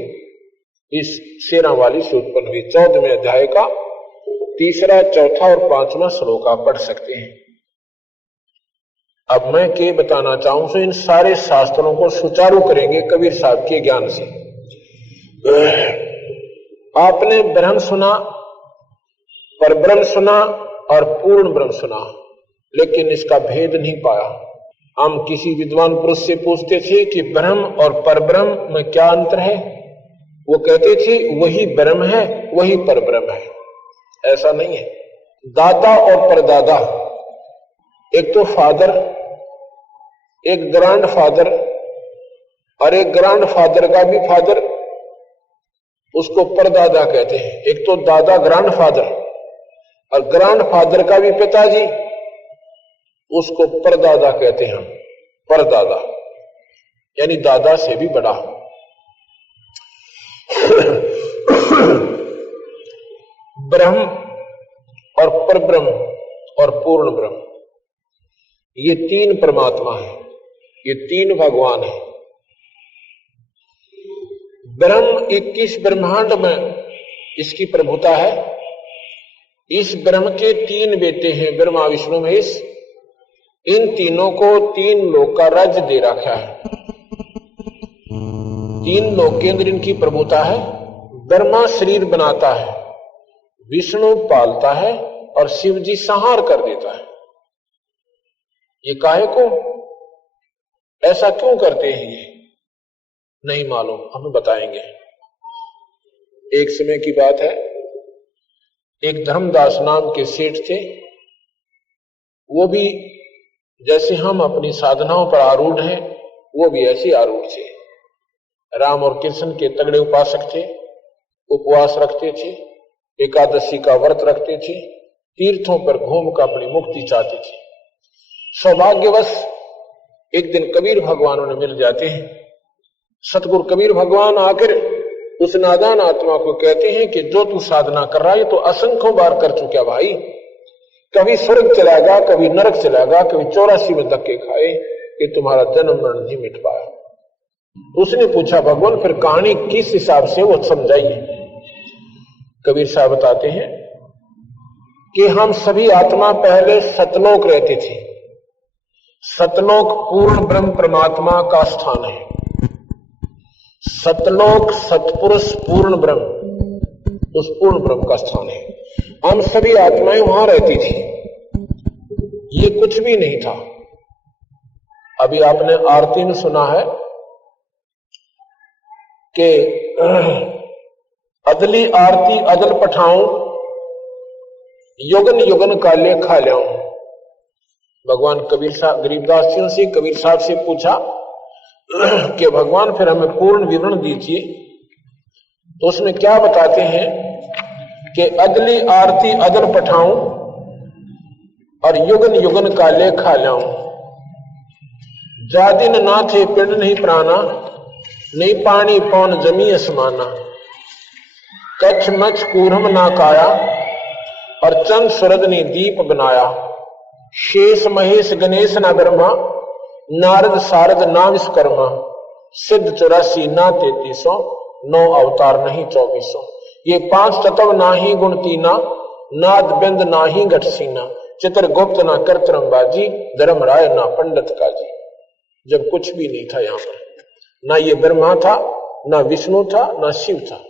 इस शेरा वाली से उत्पन्न हुए। 14वें अध्याय का 3रा, 4था और 5वां श्लोक आप पढ़ सकते हैं। अब मैं क्या बताना चाहूं सो इन सारे शास्त्रों को सुचारू करेंगे कबीर साहब के ज्ञान से। आपने ब्रह्म सुना, परब्रह्म सुना और पूर्ण ब्रह्म सुना, लेकिन इसका भेद नहीं पाया। हम किसी विद्वान पुरुष से पूछते थे कि ब्रह्म और परब्रह्म में क्या अंतर है, वो कहते थे वही ब्रह्म है वही परब्रह्म है। ऐसा नहीं है। दादा और परदादा, एक तो फादर, एक ग्रैंड फादर, और एक ग्रैंड फादर का भी फादर, उसको परदादा कहते हैं। एक तो दादा ग्रैंड फादर और ग्रैंड फादर का भी पिताजी, उसको परदादा कहते हैं। परदादा यानी दादा से भी बड़ा। ब्रह्म और परब्रह्म और पूर्ण ब्रह्म, ये 3 परमात्मा है, ये 3 भगवान है। ब्रह्म 21 ब्रह्मांड में इसकी प्रभुता है। इस ब्रह्म के 3 बेटे हैं, ब्रह्मा विष्णु महेश। इन तीनों को 3 लोक का राज्य दे रखा है। 3 लोक के अंदर इनकी प्रभुता है। ब्रह्मा शरीर बनाता है, विष्णु पालता है और शिव जी संहार कर देता है। ये काहे को, ऐसा क्यों करते हैं ये नहीं मालूम, हम बताएंगे। एक समय की बात है, एक धर्मदास नाम के सेठ थे। वो भी जैसे हम अपनी साधनाओं पर आरूढ़ हैं, वो भी ऐसे आरूढ़ थे। राम और कृष्ण के तगड़े उपासक थे, उपवास रखते थे, एकादशी का व्रत रखते थे, तीर्थों पर घूम कर अपनी मुक्ति चाहते थे। सौभाग्यवश एक दिन कबीर भगवान उन्हें मिल जाते हैं। सतगुरु कबीर भगवान आकर उस नादान आत्मा को कहते हैं कि जो तू साधना कर रहा है तो असंख्यों बार कर चुका भाई, कभी स्वर्ग चलाएगा, कभी नरक चलाएगा, कभी 84 में धक्के खाए, कि तुम्हारा जन्म मरण नहीं मिट पाया। उसने पूछा भगवान फिर कहानी किस हिसाब से, वो समझाइए। कबीर साहब बताते हैं कि हम सभी आत्मा पहले सतलोक रहते थे। सतलोक पूर्ण ब्रह्म परमात्मा का स्थान है। सतलोक सतपुरुष पूर्ण ब्रह्म, उस पूर्ण ब्रह्म का स्थान है। हम सभी आत्माएं वहां रहती थी। ये कुछ भी नहीं था। अभी आपने आरती में सुना है कि अदली आरती अदल पठाऊं, युगन युगन काले खा लाऊं। भगवान कबीर साहब गरीबदास जी से कबीर साहब से पूछा कि भगवान फिर हमें पूर्ण विवरण दीजिए। तो उसमें क्या बताते हैं कि अदली आरती अदल पठाऊं और युगन युगन काले खा लाऊं। जा दिन ना थे पिंड नहीं प्राणा, नहीं पानी पौन जमी असमाना। कच्छ मछ कूरम ना काया और चंद सूरज ने दीप बनाया। शेष महेश गणेश ना ब्रह्मा, नारद सारद नाम विश्वकर्मा। सिद्ध 84 ना 3300, 9 अवतार नहीं 2400। ये 5 तत्व ना ही गुण तीना, नाद बिंद ना ही घट सीना। चित्रगुप्त ना कर्तरम बाजी, धर्म राय ना पंडित काजी। जब कुछ भी नहीं था यहां पर, ना ये ब्रह्मा था, ना विष्णु था, ना शिव था,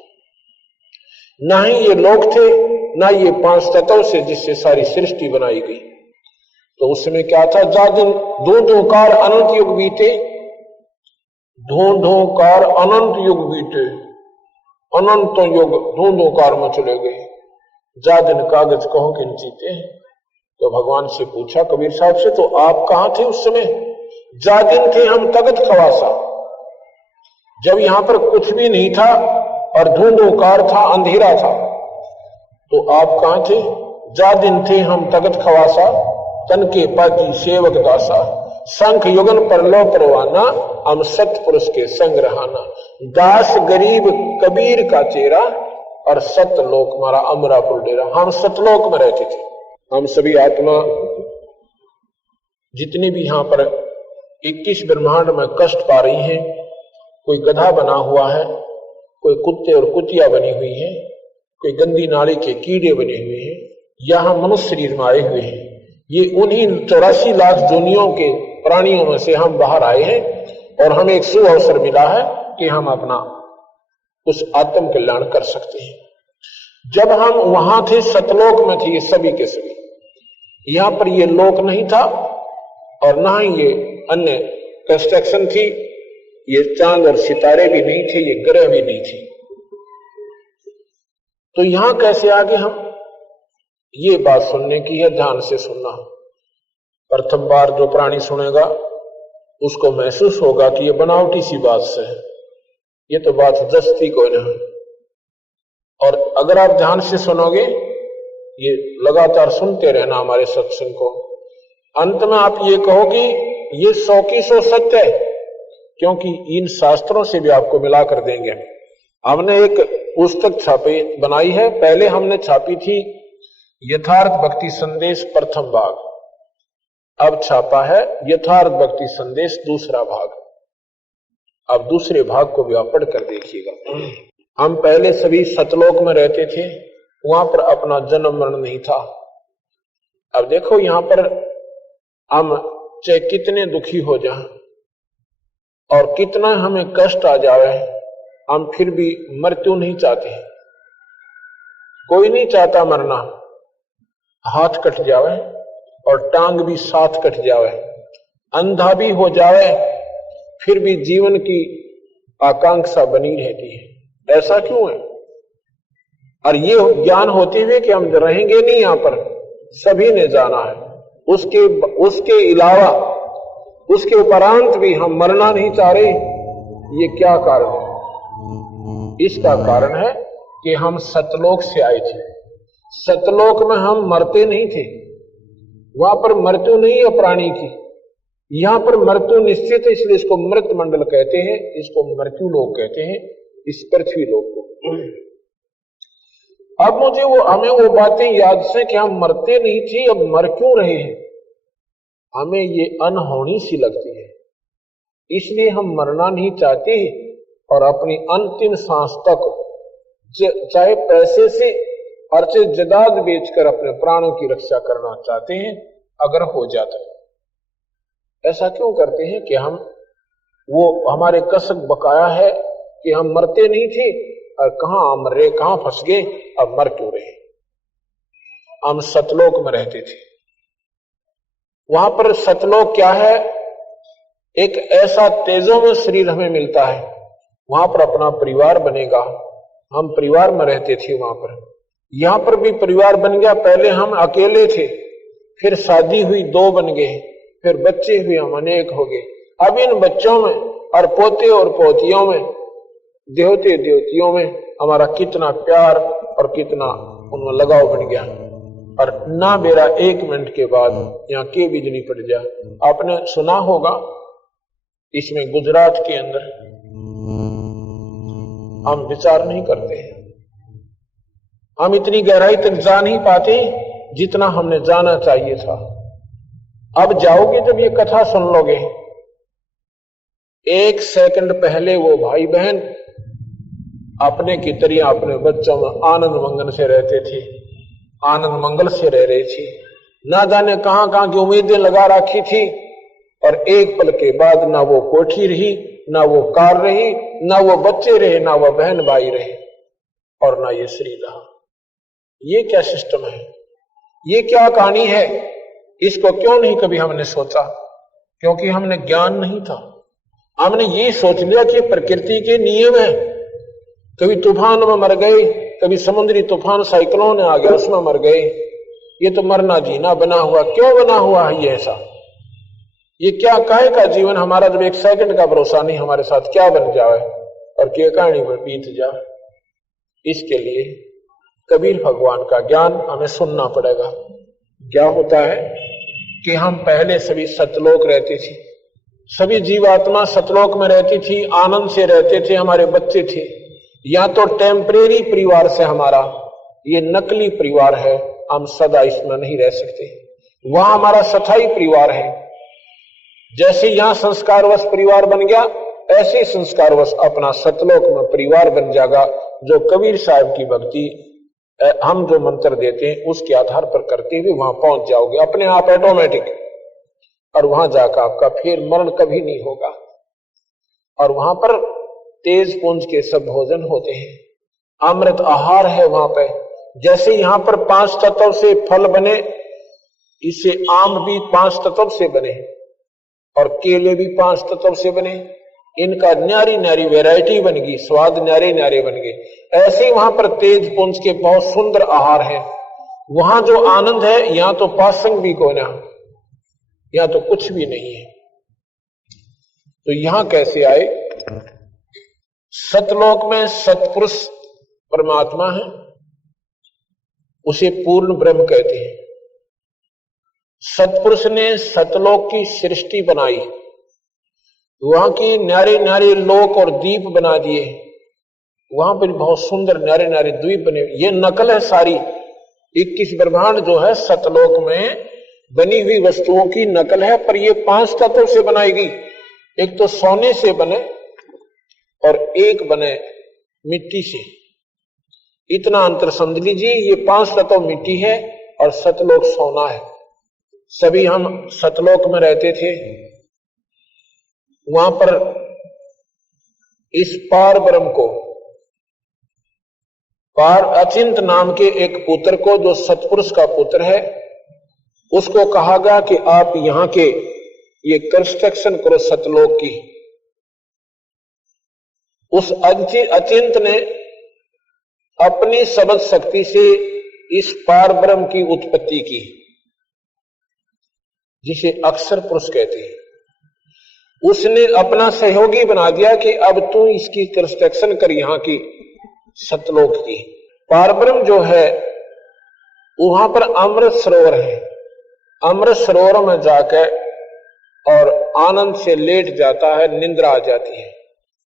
ना ही ये लोक थे, ना ये 5 तत्व से जिससे सारी सृष्टि बनाई गई। तो उस समय क्या था, जा दिन दो कार अनंत युग बीते, धो कार अनंत युग बीते। अनंत युग दो कार में चले गए। जा दिन कागज कहो किन चीते। तो भगवान से पूछा कबीर साहब से, तो आप कहां थे उस समय? जा दिन थे हम तगत खवासा, जब यहां पर कुछ भी नहीं था और धुंधुकार था, अंधेरा था। तो आप कहां थे? जा दिन थे हम तगत खवासा, तन के पाजी सेवक दासा। संख युगन पर लो परवाना, हम सतपुरुष के संग रहाना। दास गरीब कबीर का चेहरा और सतलोक मारा अमरापुर डेरा। हम सतलोक में रहते थे। हम सभी आत्मा जितनी भी यहां पर 21 ब्रह्मांड में कष्ट पा रही हैं, कोई गधा बना हुआ है, कोई कुत्ते और कुतिया बनी हुई है, कोई गंदी नाली के कीड़े बने हुए हैं, यहां मनुष्य शरीर में आए हुए हैं। ये उन्हीं 84 लाख जोनियों के प्राणियों में से हम बाहर आए हैं और हमें एक शुभ अवसर मिला है कि हम अपना उस आत्म कल्याण कर सकते हैं। जब हम वहां थे सतलोक में थे ये सभी के सभी। यहां पर ये लोक नहीं था और ना ही ये अन्य कंस्ट्रक्शन थी। ये चांद और सितारे भी नहीं थे, ये ग्रह भी नहीं थे। तो यहां कैसे आगे हम? ये बात सुनने की है, ध्यान से सुनना। प्रथम बार जो प्राणी सुनेगा उसको महसूस होगा कि ये बनावटी सी बात से है, ये तो बात जस्ती को नहीं। और अगर आप ध्यान से सुनोगे, ये लगातार सुनते रहना हमारे सत्संग को, अंत में आप ये कहोगे ये 100 की 100 सत्य है, क्योंकि इन शास्त्रों से भी आपको मिलाकर देंगे। हमने एक पुस्तक छापी बनाई है। पहले हमने छापी थी यथार्थ भक्ति संदेश प्रथम भाग, अब छापा है यथार्थ भक्ति संदेश दूसरा भाग। अब दूसरे भाग को भी आप पढ़कर देखिएगा। हम पहले सभी सतलोक में रहते थे, वहां पर अपना जन्म मरण नहीं था। अब देखो यहां पर हम चाहे कितने दुखी हो जाएं और कितना हमें कष्ट आ जाए, हम फिर भी मृत्यु नहीं चाहते। कोई नहीं चाहता मरना, हाथ कट जावे और टांग भी साथ कट जावे, अंधा भी हो जावे, फिर भी जीवन की आकांक्षा बनी रहती है। ऐसा क्यों है? और ये ज्ञान होते हुए कि हम रहेंगे नहीं यहां पर, सभी ने जाना है, उसके अलावा उसके उपरांत भी हम मरना नहीं चाह रहे। ये क्या कारण है? इसका कारण है कि हम सतलोक से आए थे। सतलोक में हम मरते नहीं थे, वहां पर मृत्यु नहीं है प्राणी की। यहां पर मृत्यु निश्चित है, इसलिए इसको मृत मंडल कहते हैं, इसको मृत्यु लोक कहते हैं, इस पृथ्वी लोक को। अब मुझे हमें वो बातें याद से कि हम मरते नहीं थे, अब मर क्यों रहे हैं, हमें ये अनहोनी सी लगती है। इसलिए हम मरना नहीं चाहते और अपनी अंतिम सांस तक चाहे पैसे से और चाहे जदाद बेचकर अपने प्राणों की रक्षा करना चाहते हैं, अगर हो जाता है। ऐसा क्यों करते हैं कि हम वो हमारे कसक बकाया है कि हम मरते नहीं थे और कहां मर रहे, कहां फंस गए, अब मर क्यों रहे। हम सतलोक में रहते थे, वहां पर सतलोक क्या है? एक ऐसा तेजों में शरीर हमें मिलता है, वहां पर अपना परिवार बनेगा। हम परिवार में रहते थे वहां पर, यहां पर भी परिवार बन गया। पहले हम अकेले थे, फिर शादी हुई, 2 बन गए, फिर बच्चे हुए, हम अनेक हो गए। अब इन बच्चों में और पोते और पोतियों में, देवते देवतियों में हमारा कितना प्यार और कितना उनमें लगाव बन गया। और ना मेरा 1 मिनट के बाद यहाँ के बिजली पड़ जाए। आपने सुना होगा इसमें गुजरात के अंदर हम विचार नहीं करते हैं, हम इतनी गहराई तक जा नहीं पाते जितना हमने जाना चाहिए था। अब जाओगे जब ये कथा सुन लोगे, 1 सेकंड पहले वो भाई बहन अपने की तरह अपने बच्चों में आनंद मंगल से रहते थे, आनंद मंगल से रह रही थी, ना जाने कहां कहां की उम्मीदें लगा रखी थी, और एक पल के बाद ना वो कोठी रही, ना वो कार रही, ना वो बच्चे रहे, ना वो बहन भाई रहे, और ना ये शरीर रहा। ये क्या सिस्टम है? ये क्या कहानी है? इसको क्यों नहीं कभी हमने सोचा? क्योंकि हमने ज्ञान नहीं था। हमने ये सोच लिया कि प्रकृति के नियम है, कभी तूफान में मर गए, कभी समुद्री तूफान साइक्लोन आ गया उसमें मर गए, ये तो मरना जीना बना हुआ। क्यों बना हुआ है ये ऐसा? ये क्या काहे का जीवन हमारा, जब 1 सेकंड का भरोसा नहीं हमारे साथ क्या बन जाए और क्या कहानी में बीत जाए। इसके लिए कबीर भगवान का ज्ञान हमें सुनना पड़ेगा। क्या होता है कि हम पहले सभी सतलोक रहते थे, सभी जीवात्मा सतलोक में रहती थी, आनंद से रहते थे, हमारे बच्चे थे। या तो टेम्परेरी परिवार से हमारा, ये नकली परिवार है, हम सदा इसमें नहीं रह सकते। वहां हमारा स्थायी परिवार है। जैसे यहां संस्कारवश परिवार बन गया, ऐसे संस्कारवश अपना सतलोक में परिवार बन जाएगा। जो कबीर साहब की भक्ति हम जो मंत्र देते हैं उसके आधार पर करते हुए वहां पहुंच जाओगे अपने आप ऑटोमेटिक, और वहां जाकर आपका फिर मरण कभी नहीं होगा। और वहां पर तेज पुंज के सब भोजन होते हैं, अमृत आहार है वहां पे। जैसे यहां पर 5 तत्व से फल बने, इसे आम भी 5 तत्व से बने और केले भी 5 तत्व से बने। इनका न्यारी न्यारी वैरायटी बन गई, स्वाद न्यारे न्यारे बन गए। ऐसे ही वहां पर तेज पुंज के बहुत सुंदर आहार है। वहां जो आनंद है, यहां तो पासंग भी कोई ना, यहां तो कुछ भी नहीं है। तो यहां कैसे आए? सतलोक में सतपुरुष परमात्मा है, उसे पूर्ण ब्रह्म कहते हैं। सतपुरुष ने सतलोक की सृष्टि बनाई, वहां की न्यारे न्यारे लोक और द्वीप बना दिए। वहां पर बहुत सुंदर न्यारे न्यारे द्वीप बने। ये नकल है सारी, 21 ब्रह्मांड जो है सतलोक में बनी हुई वस्तुओं की नकल है, पर ये 5 तत्वों से बनाई गई। एक तो सोने से बने और एक बने मिट्टी से। इतना अंतर समझ लीजिए, ये 5 तत्व मिट्टी है और सतलोक सोना है। सभी हम सतलोक में रहते थे, वहां पर इस पार ब्रह्म को, पार अचिंत नाम के एक पुत्र को, जो सतपुरुष का पुत्र है, उसको कहा गया कि आप यहां के ये कंस्ट्रक्शन करो सतलोक की। उस अचिंत ने अपनी शब्द शक्ति से इस पार ब्रह्म की उत्पत्ति की, जिसे अक्षर पुरुष कहते हैं। उसने अपना सहयोगी बना दिया कि अब तू इसकी कंस्ट्रक्शन कर, यहां की सतलोक की। पार ब्रह्म जो है वहां पर अमृत सरोवर है। अमृत सरोवर में जाकर और आनंद से लेट जाता है, निंद्रा आ जाती है।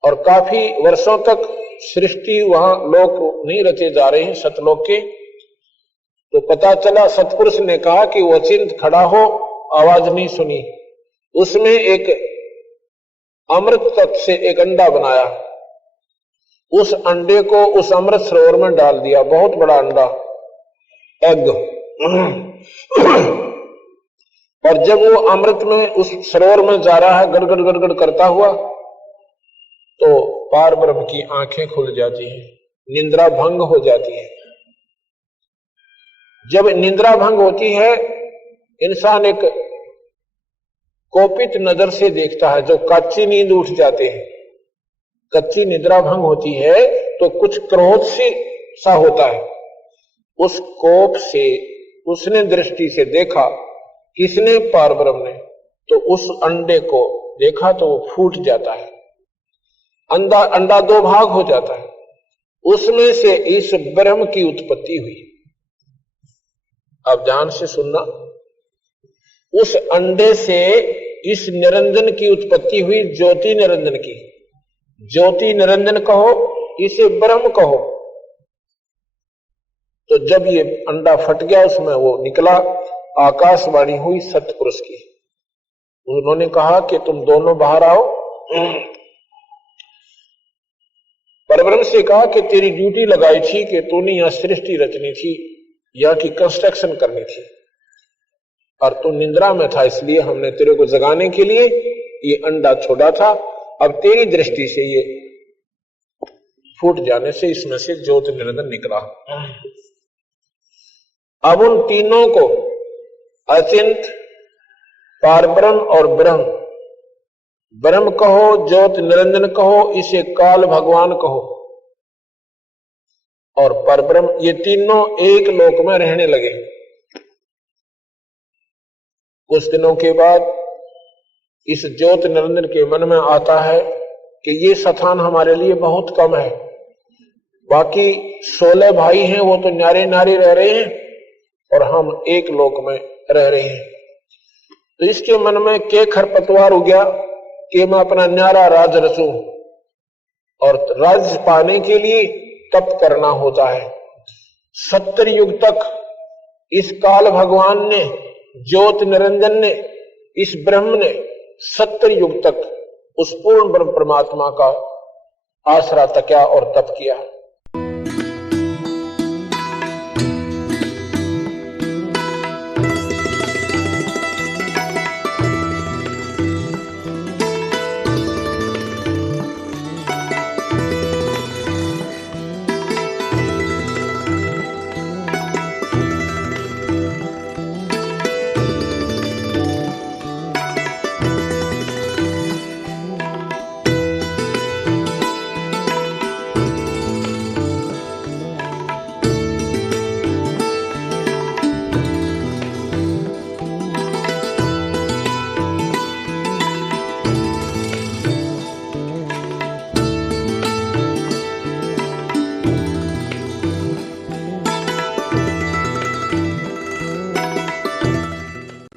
और काफी वर्षों तक सृष्टि, वहां लोक नहीं रचे जा रहे हैं सतलोक के। तो पता चला, सतपुरुष ने कहा कि वो अचिंत खड़ा हो, आवाज नहीं सुनी। उसमें एक अमृत तत्व से एक अंडा बनाया, उस अंडे को उस अमृत सरोवर में डाल दिया। बहुत बड़ा अंडा, एग। और जब वो अमृत में उस सरोवर में जा रहा है गड़गड़ गड़गड़ करता हुआ, तो पार ब्रह्म की आंखें खुल जाती हैं, निंद्रा भंग हो जाती है। जब निंद्रा भंग होती है, इंसान एक कोपित नजर से देखता है। जो कच्ची नींद उठ जाते हैं, कच्ची निद्रा भंग होती है तो कुछ क्रोध से सा होता है। उस कोप से उसने दृष्टि से देखा, किसने? पार ब्रह्म ने। तो उस अंडे को देखा तो वो फूट जाता है, अंडा 2 भाग हो जाता है। उसमें से इस ब्रह्म की उत्पत्ति हुई। अब ध्यान से सुनना, उस अंडे से इस निरंजन की उत्पत्ति हुई, ज्योति निरंजन की। ज्योति निरंजन कहो, इसे ब्रह्म कहो। तो जब ये अंडा फट गया, उसमें वो निकला, आकाशवाणी हुई सतपुरुष की। उन्होंने कहा कि तुम दोनों बाहर आओ। परब्रह्म से कहा कि तेरी ड्यूटी लगाई थी कि तूने यहां सृष्टि रचनी थी, यहां की कंस्ट्रक्शन करनी थी, और तू निंद्रा में था, इसलिए हमने तेरे को जगाने के लिए ये अंडा छोड़ा था। अब तेरी दृष्टि से ये फूट जाने से इसमें से ज्योति निरंजन निकला। अब उन तीनों को, अचिंत, पारब्रह्म और ब्रह्म, ब्रह्म कहो, ज्योति निरंजन कहो, इसे काल भगवान कहो, और परब्रह्म, ये तीनों एक लोक में रहने लगे। कुछ दिनों के बाद इस ज्योति निरंजन के मन में आता है कि ये स्थान हमारे लिए बहुत कम है। बाकी 16 भाई हैं, वो तो न्यारे न्यारे रह रहे हैं, और हम एक लोक में रह रहे हैं। तो इसके मन में के खरपतवार हो गया कि मैं अपना न्यारा राज रचूं, और राज पाने के लिए तप करना होता है। 70 युग तक इस काल भगवान ने, ज्योति निरंजन ने, इस ब्रह्म ने 70 युग तक उस पूर्ण ब्रह्म परमात्मा का आसरा तकिया और तप किया।